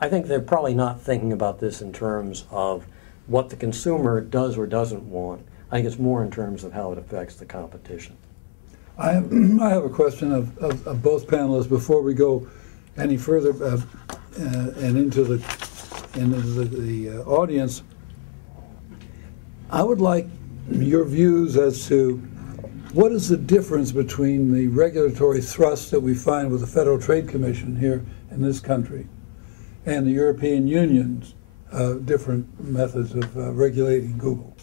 I think they're probably not thinking about this in terms of what the consumer does or doesn't want. I think it's more in terms of how it affects the competition. I have a question of both panelists before we go any further and into the audience. I would like your views as to what is the difference between the regulatory thrust that we find with the Federal Trade Commission here in this country and the European Union's different methods of regulating Google.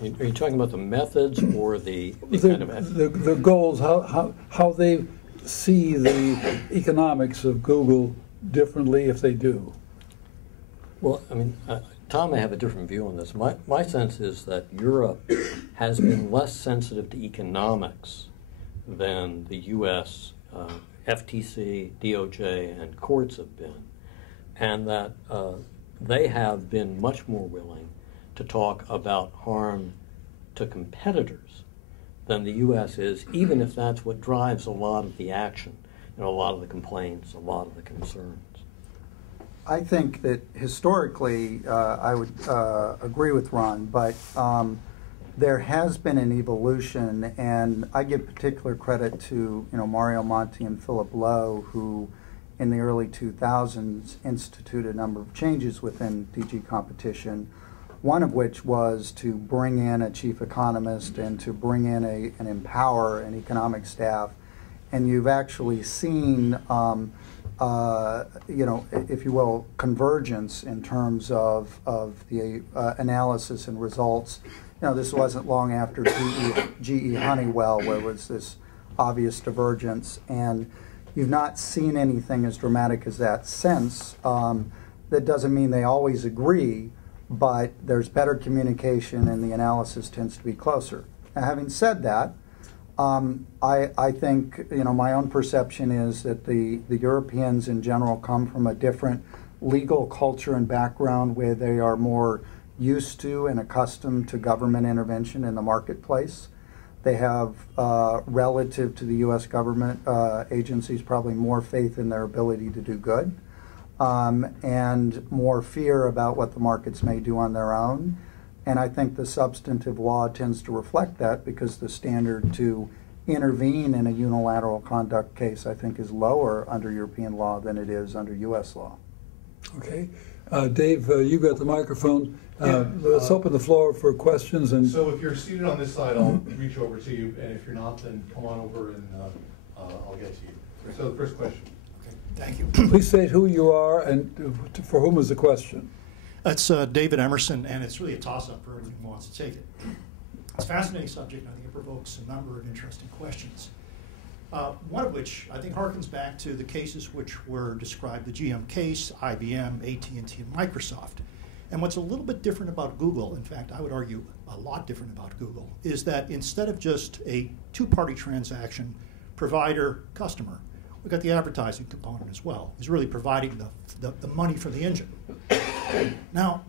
Are you talking about the methods or the kind of the goals, how they see the economics of Google differently if they do? Well, I mean, Tom may have a different view on this. My sense is that Europe has been less sensitive to economics than the U.S. FTC, DOJ, and courts have been, and that they have been much more willing to talk about harm to competitors than the U.S. is, even if that's what drives a lot of the action, a lot of the complaints, a lot of the concerns. I think that historically, I would agree with Ron, but there has been an evolution, and I give particular credit to Mario Monti and Philip Lowe, who in the early 2000s instituted a number of changes within DG Competition, one of which was to bring in a chief economist and to bring in and empower an economic staff. And you've actually seen, if you will, convergence in terms of the analysis and results. This wasn't long after GE Honeywell, where there was this obvious divergence, and you've not seen anything as dramatic as that since. That doesn't mean they always agree, but there's better communication and the analysis tends to be closer. Now, having said that, I think my own perception is that the Europeans in general come from a different legal culture and background where they are more used to and accustomed to government intervention in the marketplace. They have, relative to the U.S. government agencies, probably more faith in their ability to do good, and more fear about what the markets may do on their own. And I think the substantive law tends to reflect that, because the standard to intervene in a unilateral conduct case, I think, is lower under European law than it is under U.S. law. Okay. Dave, you got the microphone. Let's open the floor for questions. And so if you're seated on this side, I'll reach over to you, and if you're not, then come on over and I'll get to you. So the first question. Okay, thank you. Please state who you are and for whom is the question. It's David Emerson, and it's really a toss-up for everyone who wants to take it. It's a fascinating subject, and I think it provokes a number of interesting questions. One of which I think harkens back to the cases which were described, the GM case, IBM, AT&T, and Microsoft. And what's a little bit different about Google, in fact, I would argue a lot different about Google, is that instead of just a two-party transaction, provider-customer, we've got the advertising component as well. It's really providing the money for the engine. Now,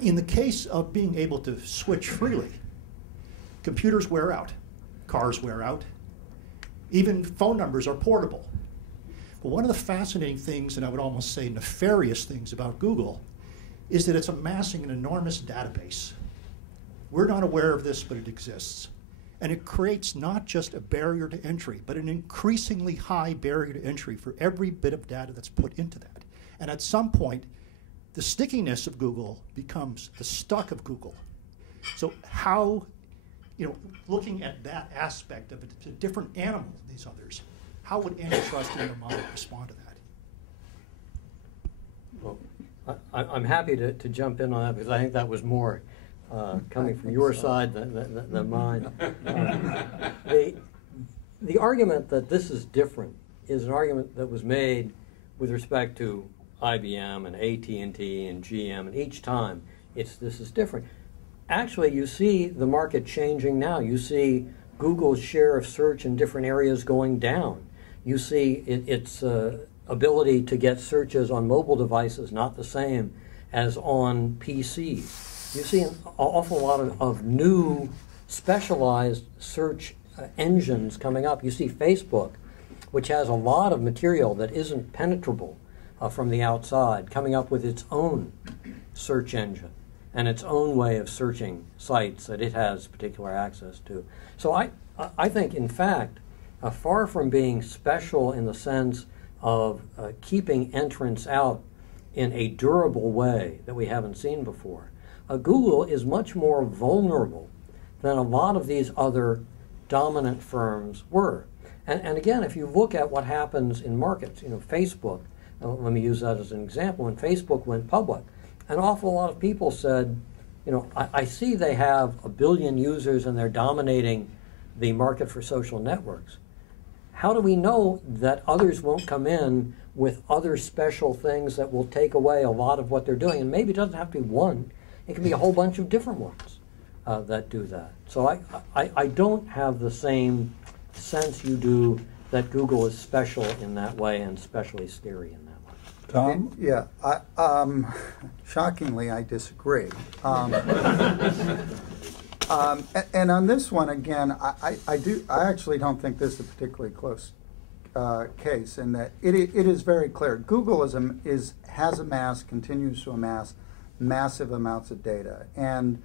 in the case of being able to switch freely, computers wear out, cars wear out, even phone numbers are portable. But one of the fascinating things, and I would almost say nefarious things about Google, is that it's amassing an enormous database. We're not aware of this, but it exists. And it creates not just a barrier to entry, but an increasingly high barrier to entry for every bit of data that's put into that. And at some point, the stickiness of Google becomes the stuck of Google. So how, looking at that aspect of it, it's a different animal than these others. How would antitrust in your mind respond to that? Well, I'm happy to jump in on that, because I think that was more coming from your side than mine. The argument that this is different is an argument that was made with respect to IBM and AT&T and GM, and each time this is different. Actually, you see the market changing now. You see Google's share of search in different areas going down. You see its ability to get searches on mobile devices not the same as on PCs. You see an awful lot of new specialized search engines coming up. You see Facebook, which has a lot of material that isn't penetrable from the outside, coming up with its own search engine and its own way of searching sites that it has particular access to. So I think, in fact, far from being special in the sense of keeping entrants out in a durable way that we haven't seen before, Google is much more vulnerable than a lot of these other dominant firms were. And again, if you look at what happens in markets, Facebook, let me use that as an example. When Facebook went public, an awful lot of people said, I see they have 1 billion users and they're dominating the market for social networks. How do we know that others won't come in with other special things that will take away a lot of what they're doing? And maybe it doesn't have to be one. It can be a whole bunch of different ones that do that. So I don't have the same sense you do that Google is special in that way and especially scary in that way. Tom? Yeah, shockingly, I disagree. And on this one, again, I actually don't think this is a particularly close case, in that it is very clear. Google has amassed, continues to amass massive amounts of data, and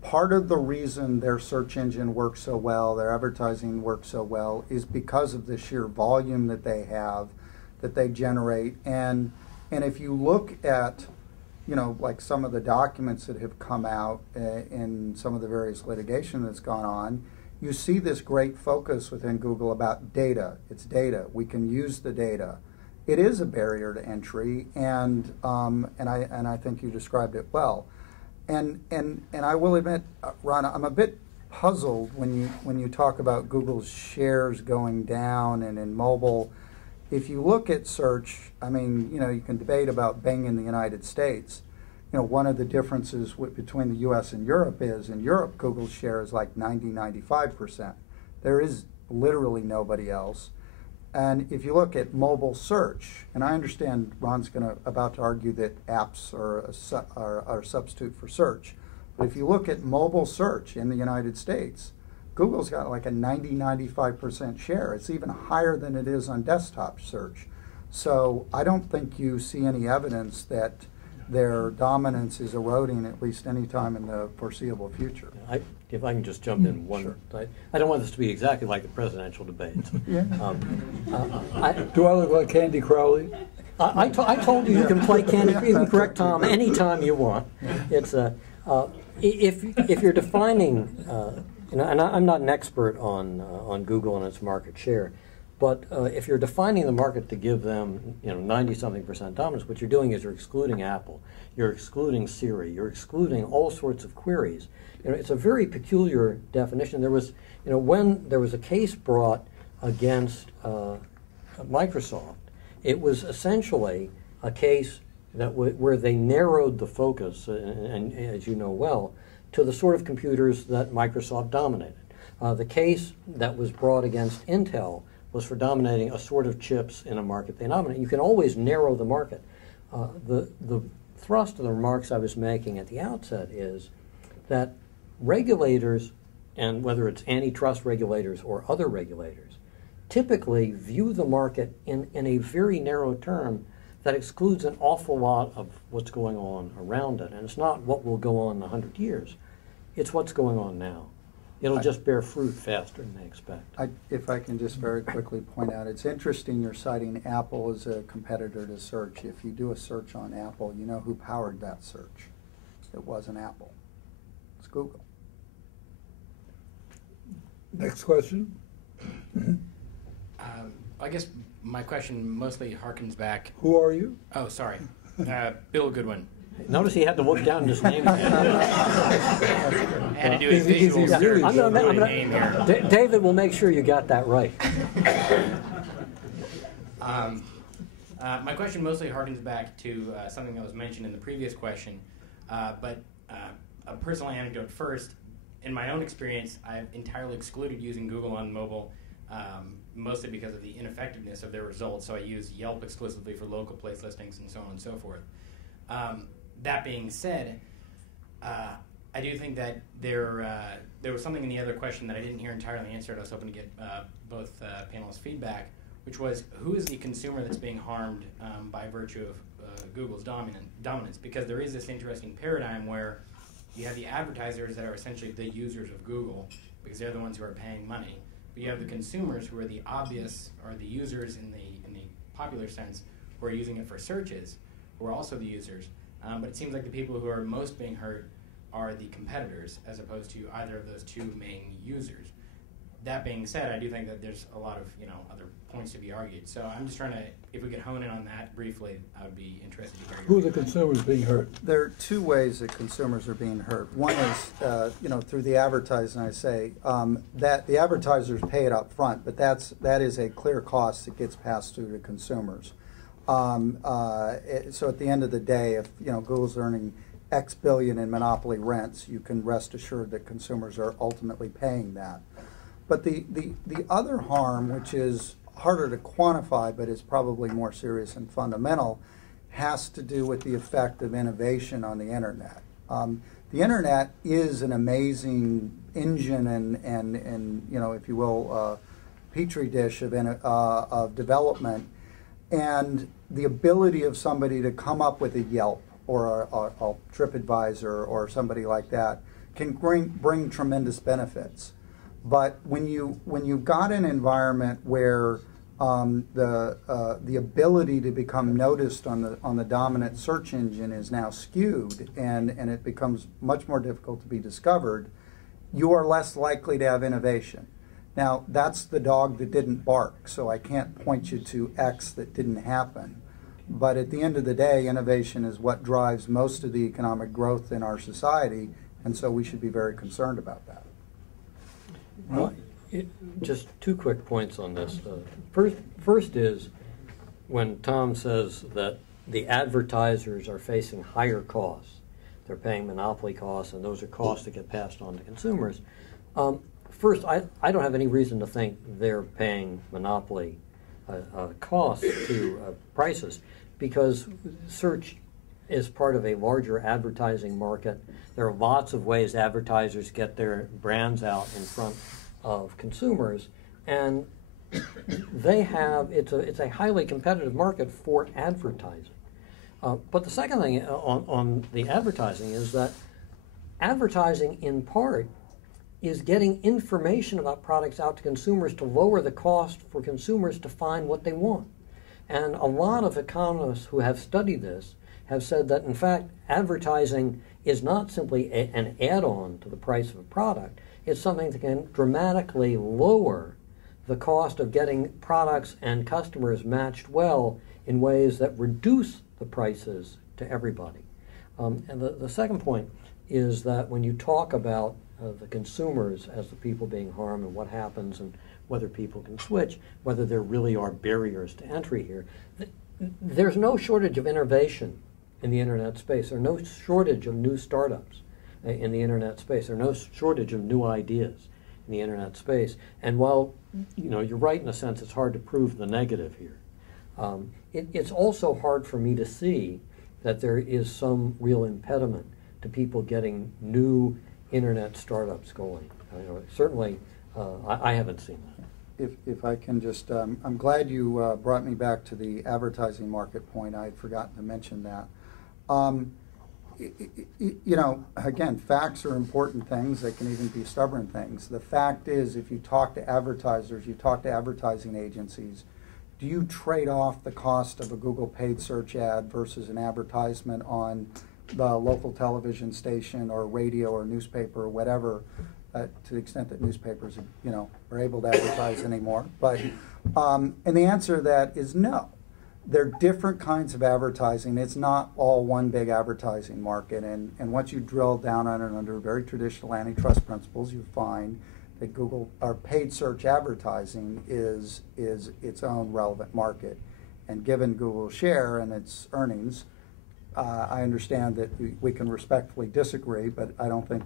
part of the reason their search engine works so well, their advertising works so well, is because of the sheer volume that they have, that they generate. And if you look at, like some of the documents that have come out in some of the various litigation that's gone on, you see this great focus within Google about data. It's data. We can use the data. It is a barrier to entry, and I think you described it well. And I will admit, Ron, I'm a bit puzzled when you talk about Google's shares going down and in mobile. If you look at search, you can debate about Bing in the United States. One of the differences between the U.S. and Europe is, in Europe, Google's share is like 90–95%. There is literally nobody else. And if you look at mobile search, and I understand Ron's about to argue that apps are a substitute for search, but if you look at mobile search in the United States, Google's got like a 90–95% share. It's even higher than it is on desktop search. So I don't think you see any evidence that their dominance is eroding, at least any time in the foreseeable future. If I can just jump in one, Sure. I don't want this to be exactly like the presidential debates. Yeah. Do I look like Candy Crowley? I told you can play Candy. You can correct Tom anytime you want. It's if you're defining, and I'm not an expert on Google and its market share, but if you're defining the market to give them 90-something% dominance, what you're doing is you're excluding Apple, you're excluding Siri, you're excluding all sorts of queries. It's a very peculiar definition. There was, when there was a case brought against Microsoft, it was essentially a case where they narrowed the focus, and as you know well, to the sort of computers that Microsoft dominated. The case that was brought against Intel was for dominating a sort of chips in a market they dominate. You can always narrow the market. The thrust of the remarks I was making at the outset is that regulators, and whether it's antitrust regulators or other regulators, typically view the market in a very narrow term that excludes an awful lot of what's going on around it. And it's not what will go on in 100 years. It's what's going on now. It'll just bear fruit faster than they expect. If I can just very quickly point out, it's interesting you're citing Apple as a competitor to search. If you do a search on Apple, you know who powered that search. It wasn't Apple. It's Google. Next question. I guess my question mostly harkens back. Who are you? Oh, sorry. Bill Goodwin. Notice he had to look down at his name. I had to do a visual search I'm for the name here. David will make sure you got that right. My question mostly harkens back to something that was mentioned in the previous question, but a personal anecdote first. In my own experience, I've entirely excluded using Google on mobile, mostly because of the ineffectiveness of their results. So I use Yelp exclusively for local place listings and so on and so forth. That being said, I do think that there was something in the other question that I didn't hear entirely answered. I was hoping to get both panelists' feedback, which was, who is the consumer that's being harmed by virtue of Google's dominance? Because there is this interesting paradigm where you have the advertisers that are essentially the users of Google, because they're the ones who are paying money. But you have the consumers who are the obvious, or the users in the popular sense, who are using it for searches, who are also the users. But it seems like the people who are most being hurt are the competitors, as opposed to either of those two main users. That being said, I do think that there's a lot of other points to be argued. So I'm just trying to, if we could hone in on that briefly, I would be interested to hear your Who are the consumers being hurt? There are two ways that consumers are being hurt. One is, through the advertising. I say that the advertisers pay it up front, but that is a clear cost that gets passed through to consumers. So at the end of the day, if Google's earning X billion in monopoly rents, you can rest assured that consumers are ultimately paying that. But the other harm, which is harder to quantify but is probably more serious and fundamental, has to do with the effect of innovation on the internet. The internet is an amazing engine and if you will, petri dish of development, and the ability of somebody to come up with a Yelp or a TripAdvisor or somebody like that can bring tremendous benefits. But when you've got an environment where the ability to become noticed on the dominant search engine is now skewed and it becomes much more difficult to be discovered, you are less likely to have innovation. Now, that's the dog that didn't bark, so I can't point you to X that didn't happen. But at the end of the day, innovation is what drives most of the economic growth in our society, and so we should be very concerned about that. Well, just two quick points on this. First is when Tom says that the advertisers are facing higher costs. They're paying monopoly costs, and those are costs that get passed on to consumers. First, I don't have any reason to think they're paying monopoly costs to prices, because search is part of a larger advertising market. There are lots of ways advertisers get their brands out in front of consumers, and it's a highly competitive market for advertising. But the second thing on the advertising is that advertising, in part, is getting information about products out to consumers to lower the cost for consumers to find what they want. And a lot of economists who have studied this have said that, in fact, advertising is not simply an add-on to the price of a product. It's something that can dramatically lower the cost of getting products and customers matched well in ways that reduce the prices to everybody. And the second point is that when you talk about the consumers as the people being harmed and what happens and whether people can switch, whether there really are barriers to entry here, there's no shortage of innovation in the internet space. There's no shortage of new startups in the internet space. There's no shortage of new ideas in the internet space. And while you're right in a sense, it's hard to prove the negative here. It's also hard for me to see that there is some real impediment to people getting new internet startups going. Certainly, I haven't seen that. If I can just, I'm glad you brought me back to the advertising market point. I had forgotten to mention that. Again, facts are important things. They can even be stubborn things. The fact is, if you talk to advertisers, you talk to advertising agencies, do you trade off the cost of a Google paid search ad versus an advertisement on the local television station or radio or newspaper or whatever, to the extent that newspapers are able to advertise anymore? But and the answer to that is no. They're different kinds of advertising. It's not all one big advertising market. And once you drill down on it under very traditional antitrust principles, you find that Google, or paid search advertising, is its own relevant market. And given Google's share and its earnings, I understand that we can respectfully disagree, but I don't think,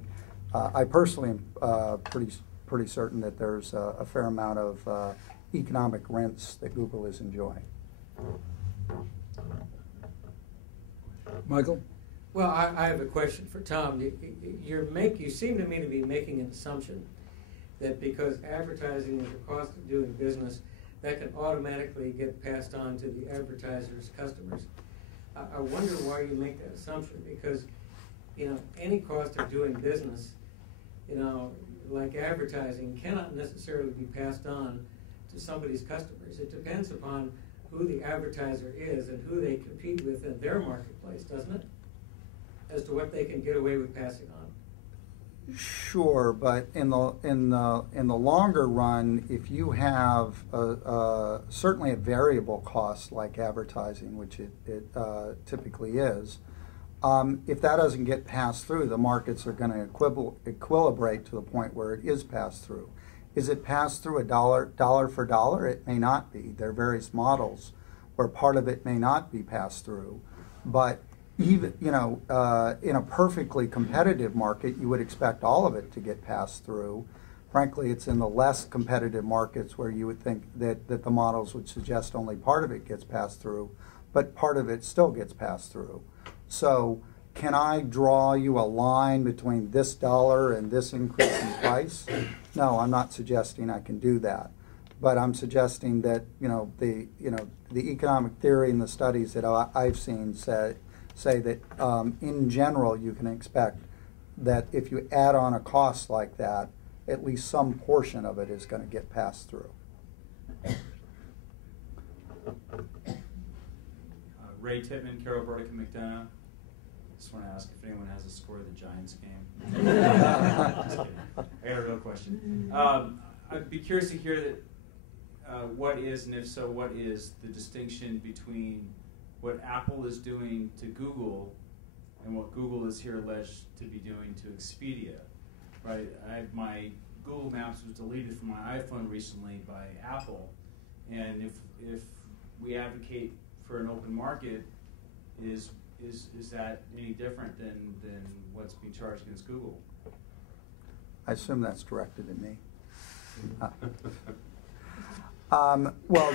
I personally am pretty certain that there's a fair amount of economic rents that Google is enjoying. Michael? Well, I have a question for Tom. You seem to me to be making an assumption that because advertising is a cost of doing business, that can automatically get passed on to the advertiser's customers. I wonder why you make that assumption, because any cost of doing business, like advertising, cannot necessarily be passed on to somebody's customers. It depends upon who the advertiser is and who they compete with in their marketplace, doesn't it? As to what they can get away with passing on. Sure, but in the longer run, if you have certainly a variable cost like advertising, which it typically is, if that doesn't get passed through, the markets are going to equilibrate to the point where it is passed through. Is it passed through dollar for dollar? It may not be. There are various models where part of it may not be passed through. But even in a perfectly competitive market, you would expect all of it to get passed through. Frankly, it's in the less competitive markets where you would think that the models would suggest only part of it gets passed through, but part of it still gets passed through. So can I draw you a line between this dollar and this increase in price? No, I'm not suggesting I can do that. But I'm suggesting that the economic theory and the studies that I've seen say that in general you can expect that if you add on a cost like that, at least some portion of it is going to get passed through. Ray Tittman, Carol Burdick, and McDonough. Just want to ask if anyone has a score of the Giants game. Just kidding. I got a real question. I'd be curious to hear that what is, and if so, what is the distinction between what Apple is doing to Google and what Google is here alleged to be doing to Expedia, right? My Google Maps was deleted from my iPhone recently by Apple, and if we advocate for an open market, is that any different than what's being charged against Google? I assume that's directed at me. Well,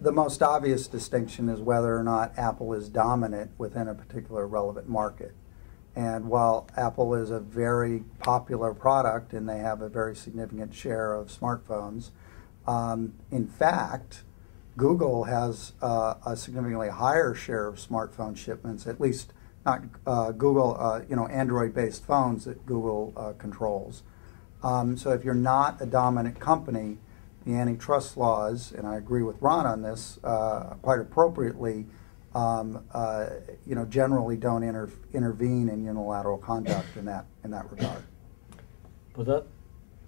the most obvious distinction is whether or not Apple is dominant within a particular relevant market. And while Apple is a very popular product and they have a very significant share of smartphones, in fact, Google has a significantly higher share of smartphone shipments, at least not Google, Android-based phones that Google controls. So if you're not a dominant company, the antitrust laws, and I agree with Ron on this, quite appropriately, generally don't intervene in unilateral conduct in that regard. But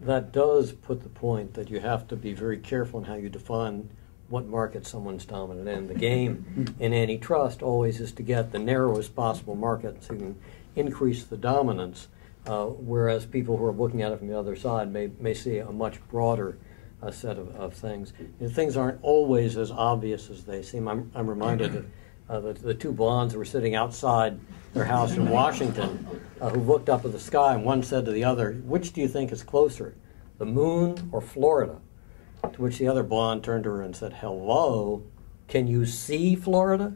that does put the point that you have to be very careful in how you define what market someone's dominant in. The game in antitrust always is to get the narrowest possible market so you can increase the dominance, whereas people who are looking at it from the other side may see a much broader set of things. And things aren't always as obvious as they seem. I'm reminded of the two blondes who were sitting outside their house in Washington who looked up at the sky, and one said to the other, "Which do you think is closer, the moon or Florida?" To which the other blonde turned to her and said, "Hello, can you see Florida?"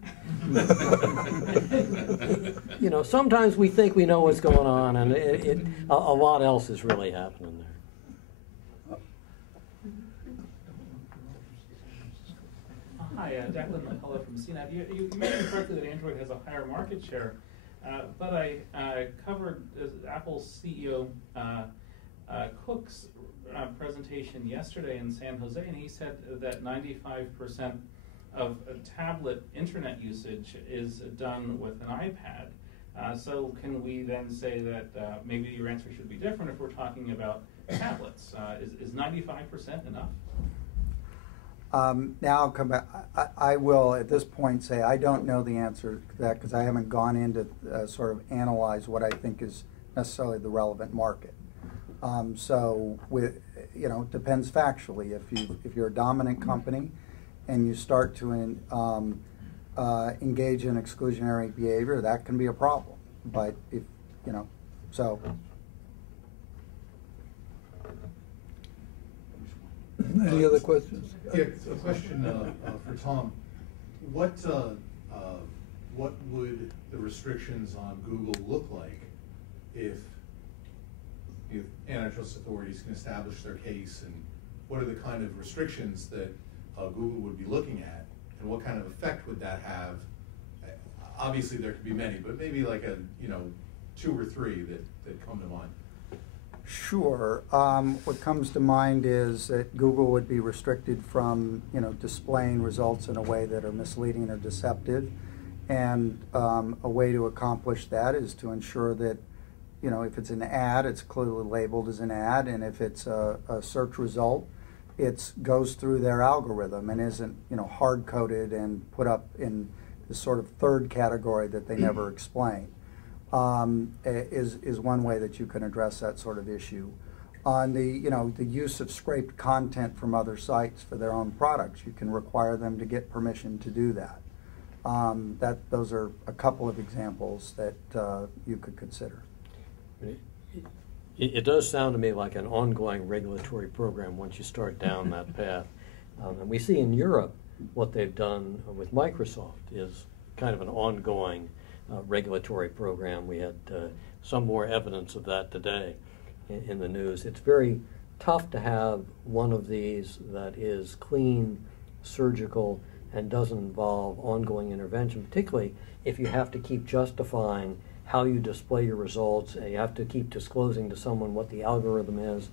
Sometimes we think we know what's going on, and a lot else is really happening there. Hi, Declan McCullough from CNET. You mentioned correctly that Android has a higher market share, but I covered Apple's CEO Cook's presentation yesterday in San Jose, and he said that 95% of tablet internet usage is done with an iPad. So can we then say that maybe your answer should be different if we're talking about tablets? Is 95% enough? Now I'll come back. I will at this point say I don't know the answer to that because I haven't gone into sort of analyze what I think is necessarily the relevant market. So with, it depends factually. If you're a dominant company and you start to engage in exclusionary behavior, that can be a problem. But if so. Any other questions? Yeah, a question for Tom. What would the restrictions on Google look like if antitrust authorities can establish their case, and what are the kind of restrictions that Google would be looking at, and what kind of effect would that have? Obviously, there could be many, but maybe like a 2 or 3 that come to mind. Sure. What comes to mind is that Google would be restricted from, displaying results in a way that are misleading or deceptive. And a way to accomplish that is to ensure that, if it's an ad, it's clearly labeled as an ad. And if it's a search result, it goes through their algorithm and isn't, hard-coded and put up in this sort of third category that they never explain. Is one way that you can address that sort of issue. On the use of scraped content from other sites for their own products, you can require them to get permission to do that. Those are a couple of examples that you could consider. It does sound to me like an ongoing regulatory program once you start down that path. And we see in Europe what they've done with Microsoft is kind of an ongoing regulatory program. We had some more evidence of that today in the news. It's very tough to have one of these that is clean, surgical, and doesn't involve ongoing intervention, particularly if you have to keep justifying how you display your results. You have to keep disclosing to someone what the algorithm is.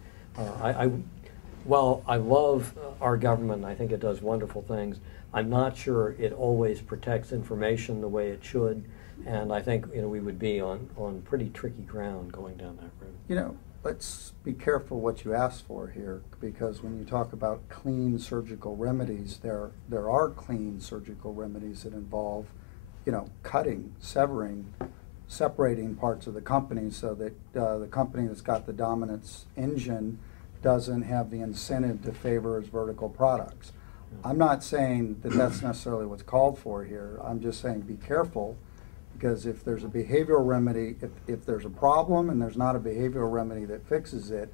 While I love our government, I think it does wonderful things, I'm not sure it always protects information the way it should. And I think we would be on pretty tricky ground going down that road. Let's be careful what you ask for here, because when you talk about clean surgical remedies, there are clean surgical remedies that involve, cutting, severing, separating parts of the company so that the company that's got the dominance engine doesn't have the incentive to favor its vertical products. I'm not saying that that's necessarily what's called for here. I'm just saying be careful. Because if there's a behavioral remedy, if there's a problem and there's not a behavioral remedy that fixes it,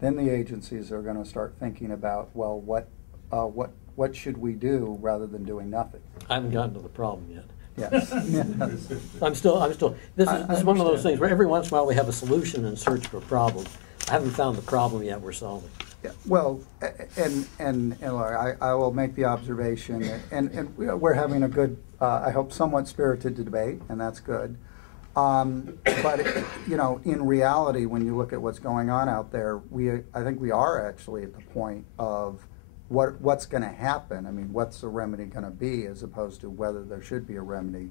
then the agencies are going to start thinking about, well, what should we do rather than doing nothing? I haven't gotten to the problem yet. Yes. I'm still. This is one of those things where every once in a while we have a solution in search for a problem. I haven't found the problem yet we're solving. Yeah, well, and I will make the observation, and we're having a good, I hope, somewhat spirited debate, and that's good. But in reality, when you look at what's going on out there, I think we are actually at the point of what's going to happen. I mean, what's the remedy going to be, as opposed to whether there should be a remedy.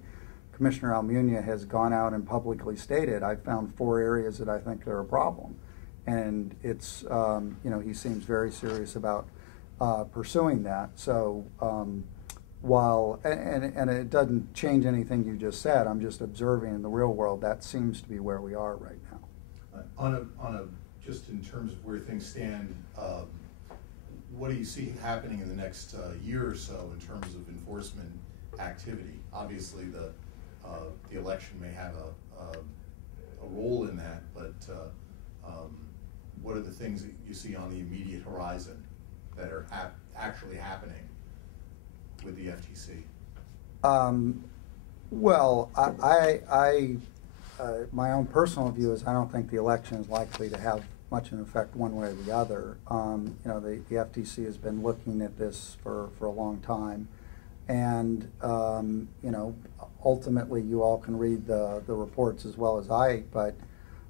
Commissioner Almunia has gone out and publicly stated, I found 4 areas that I think are a problem. And it's, he seems very serious about pursuing that. So while, and it doesn't change anything you just said, I'm just observing in the real world, that seems to be where we are right now. Just in terms of where things stand, what do you see happening in the next year or so in terms of enforcement activity? Obviously, the election may have a role in that, but what are the things that you see on the immediate horizon that are actually happening with the FTC? Well, my own personal view is I don't think the election is likely to have much an effect one way or the other. The FTC has been looking at this for a long time, and ultimately you all can read the reports as well as I, but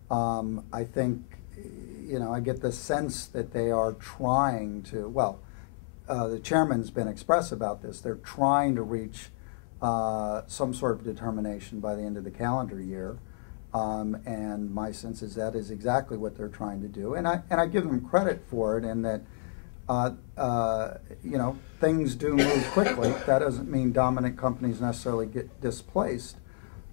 I think I get the sense that they are trying to, the chairman's been express about this, they're trying to reach some sort of determination by the end of the calendar year. And my sense is that is exactly what they're trying to do. And I give them credit for it in that things do move quickly. That doesn't mean dominant companies necessarily get displaced,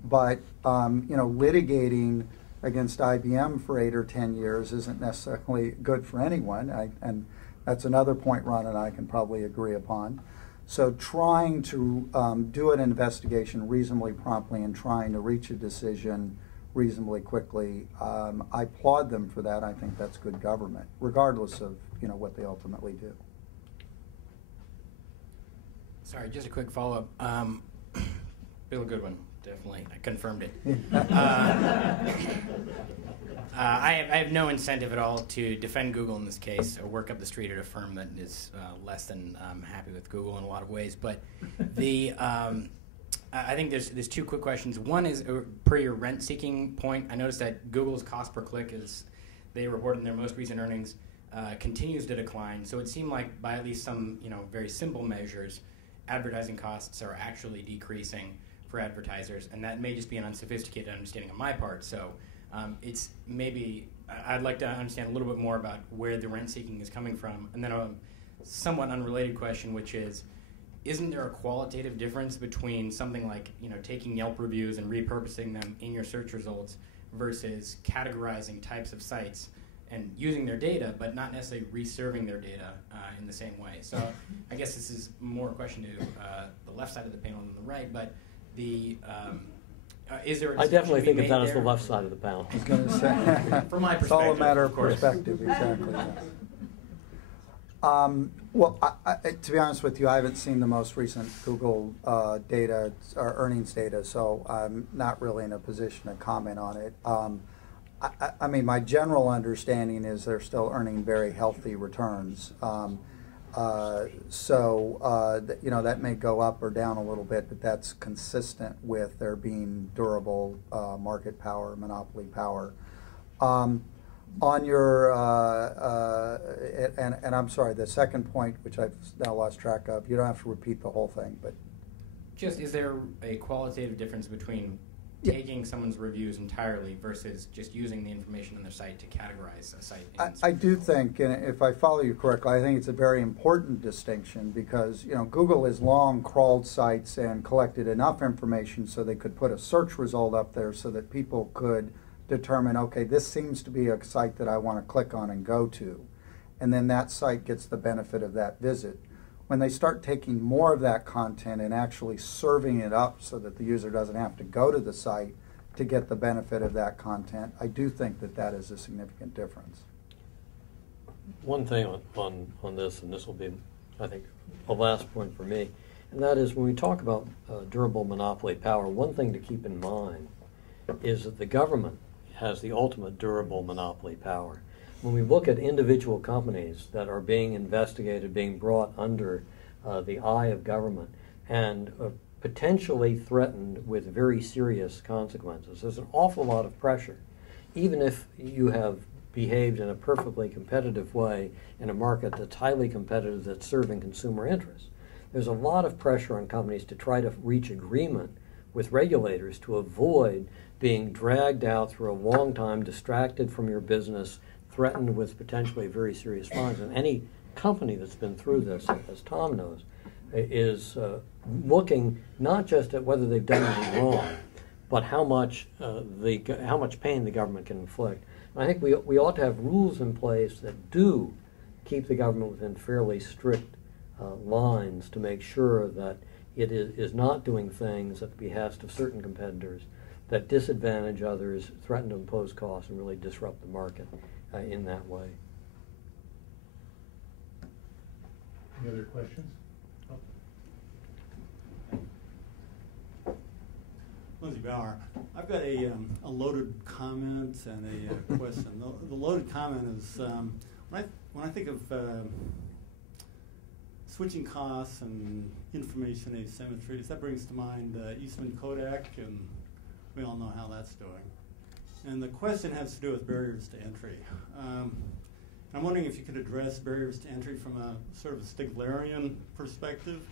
but litigating against IBM for 8 or 10 years isn't necessarily good for anyone, and that's another point Ron and I can probably agree upon. So trying to do an investigation reasonably promptly and trying to reach a decision reasonably quickly, I applaud them for that. I think that's good government, regardless of what they ultimately do. Sorry, just a quick follow-up. Bill Goodwin, definitely. I confirmed it. I have no incentive at all to defend Google in this case or work up the street at a firm that is less than happy with Google in a lot of ways. But I think there's two quick questions. One is, per your rent-seeking point, I noticed that Google's cost per click, as they reported in their most recent earnings, continues to decline. So it seemed like by at least some very simple measures, advertising costs are actually decreasing for advertisers, and that may just be an unsophisticated understanding on my part. So it's maybe I'd like to understand a little bit more about where the rent-seeking is coming from. And then a somewhat unrelated question, which is, isn't there a qualitative difference between something like taking Yelp reviews and repurposing them in your search results versus categorizing types of sites and using their data, but not necessarily reserving their data in the same way? So I guess this is more a question to the left side of the panel than the right, but is there a I definitely think of that as there? the left side of the panel. I was going to say, From my it's all a perspective, matter of of course. perspective, exactly. Yes. Well, to be honest with you, I haven't seen the most recent Google data or earnings data, so I'm not really in a position to comment on it. I mean, my general understanding is they're still earning very healthy returns. That may go up or down a little bit, but that's consistent with there being durable market power, monopoly power. On your, and I'm sorry, the second point, which I've now lost track of, you don't have to repeat the whole thing, but. Just, is there a qualitative difference between taking someone's reviews entirely versus just using the information on their site to categorize a site? I do think, and if I follow you correctly, I think it's a very important distinction because Google has long crawled sites and collected enough information so they could put a search result up there so that people could determine, okay, this seems to be a site that I want to click on and go to, and then that site gets the benefit of that visit. When they start taking more of that content and actually serving it up so that the user doesn't have to go to the site to get the benefit of that content, I do think that that is a significant difference. One thing on this, and this will be, I think, a last point for me, and that is when we talk about durable monopoly power, one thing to keep in mind is that the government has the ultimate durable monopoly power. When we look at individual companies that are being investigated, being brought under the eye of government, and potentially threatened with very serious consequences, there's an awful lot of pressure. Even if you have behaved in a perfectly competitive way in a market that's highly competitive, that's serving consumer interests, there's a lot of pressure on companies to try to reach agreement with regulators to avoid being dragged out through a long time, distracted from your business, threatened with potentially very serious fines. And any company that's been through this, as Tom knows, is looking not just at whether they've done anything wrong, but how much pain the government can inflict. And I think we ought to have rules in place that do keep the government within fairly strict lines to make sure that it is not doing things at the behest of certain competitors that disadvantage others, threaten to impose costs, and really disrupt the market in that way. Any other questions? Lindsay Bauer. I've got a loaded comment and a question. The loaded comment is when I think of switching costs and information asymmetries, that brings to mind Eastman Kodak, and we all know how that's doing. And the question has to do with barriers to entry. I'm wondering if you could address barriers to entry from a sort of a Stiglerian perspective.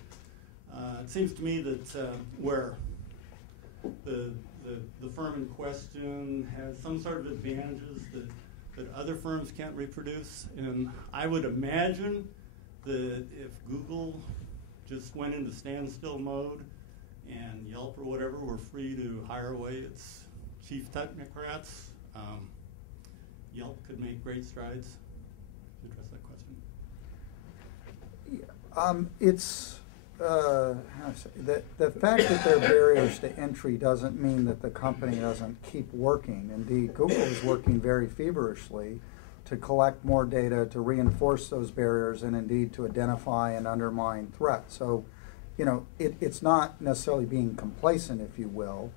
It seems to me that where the firm in question has some sort of advantages that other firms can't reproduce, and I would imagine that if Google just went into standstill mode and Yelp or whatever were free to hire away its chief technocrats, Yelp could make great strides? To address that question. It's how to say, the fact that there are barriers to entry doesn't mean that the company doesn't keep working. Indeed, Google is working very feverishly to collect more data, to reinforce those barriers, and indeed to identify and undermine threats. So, you know, it's not necessarily being complacent, if you will.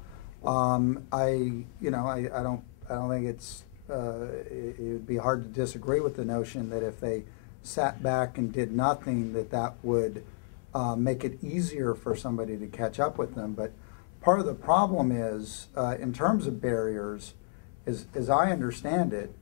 I don't think it's. It would be hard to disagree with the notion that if they sat back and did nothing, that would make it easier for somebody to catch up with them. But part of the problem is, in terms of barriers, as I understand it,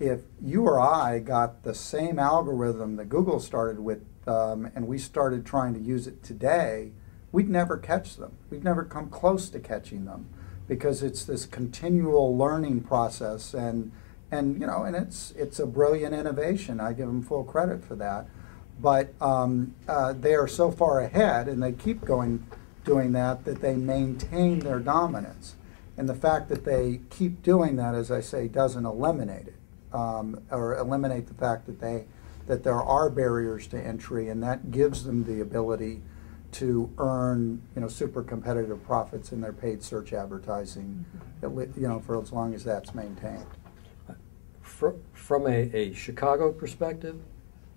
if you or I got the same algorithm that Google started with, and we started trying to use it today, we'd never catch them. We'd never come close to catching them, because it's this continual learning process, and it's a brilliant innovation. I give them full credit for that. But they are so far ahead, and they keep doing that they maintain their dominance. And the fact that they keep doing that, as I say, doesn't eliminate it, or eliminate the fact that there are barriers to entry, and that gives them the ability to earn, super competitive profits in their paid search advertising, for as long as that's maintained. From a Chicago perspective,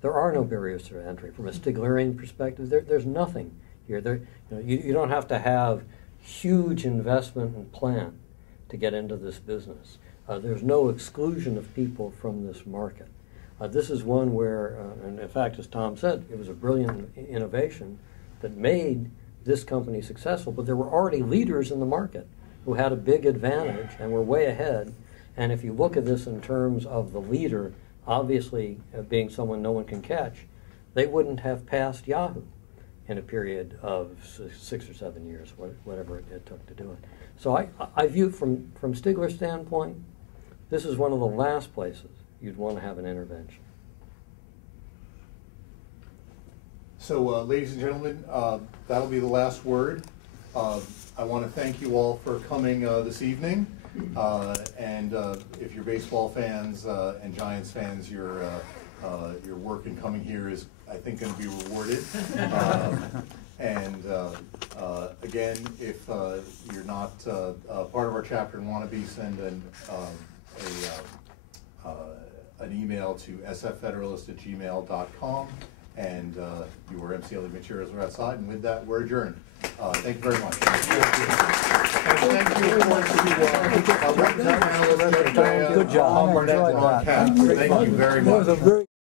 there are no barriers to entry. From a Stiglerian perspective, there's nothing here. You don't have to have huge investment and plan to get into this business. There's no exclusion of people from this market. This is one where, and in fact, as Tom said, it was a brilliant innovation that made this company successful, but there were already leaders in the market who had a big advantage and were way ahead. And if you look at this in terms of the leader, obviously being someone no one can catch, they wouldn't have passed Yahoo in a period of 6 or 7 years, whatever it took to do it. So I view from Stigler's standpoint, this is one of the last places you'd want to have an intervention. So, ladies and gentlemen, that'll be the last word. I want to thank you all for coming this evening. And if you're baseball fans and Giants fans, your work in coming here is, I think, going to be rewarded. Again, if you're not part of our chapter and want to be, send an email to sffederalist@gmail.com, and your MCLE materials are outside. And with that, we're adjourned. Thank you very much. Thank you. Good job. Barnett, Cout. Thank you very much.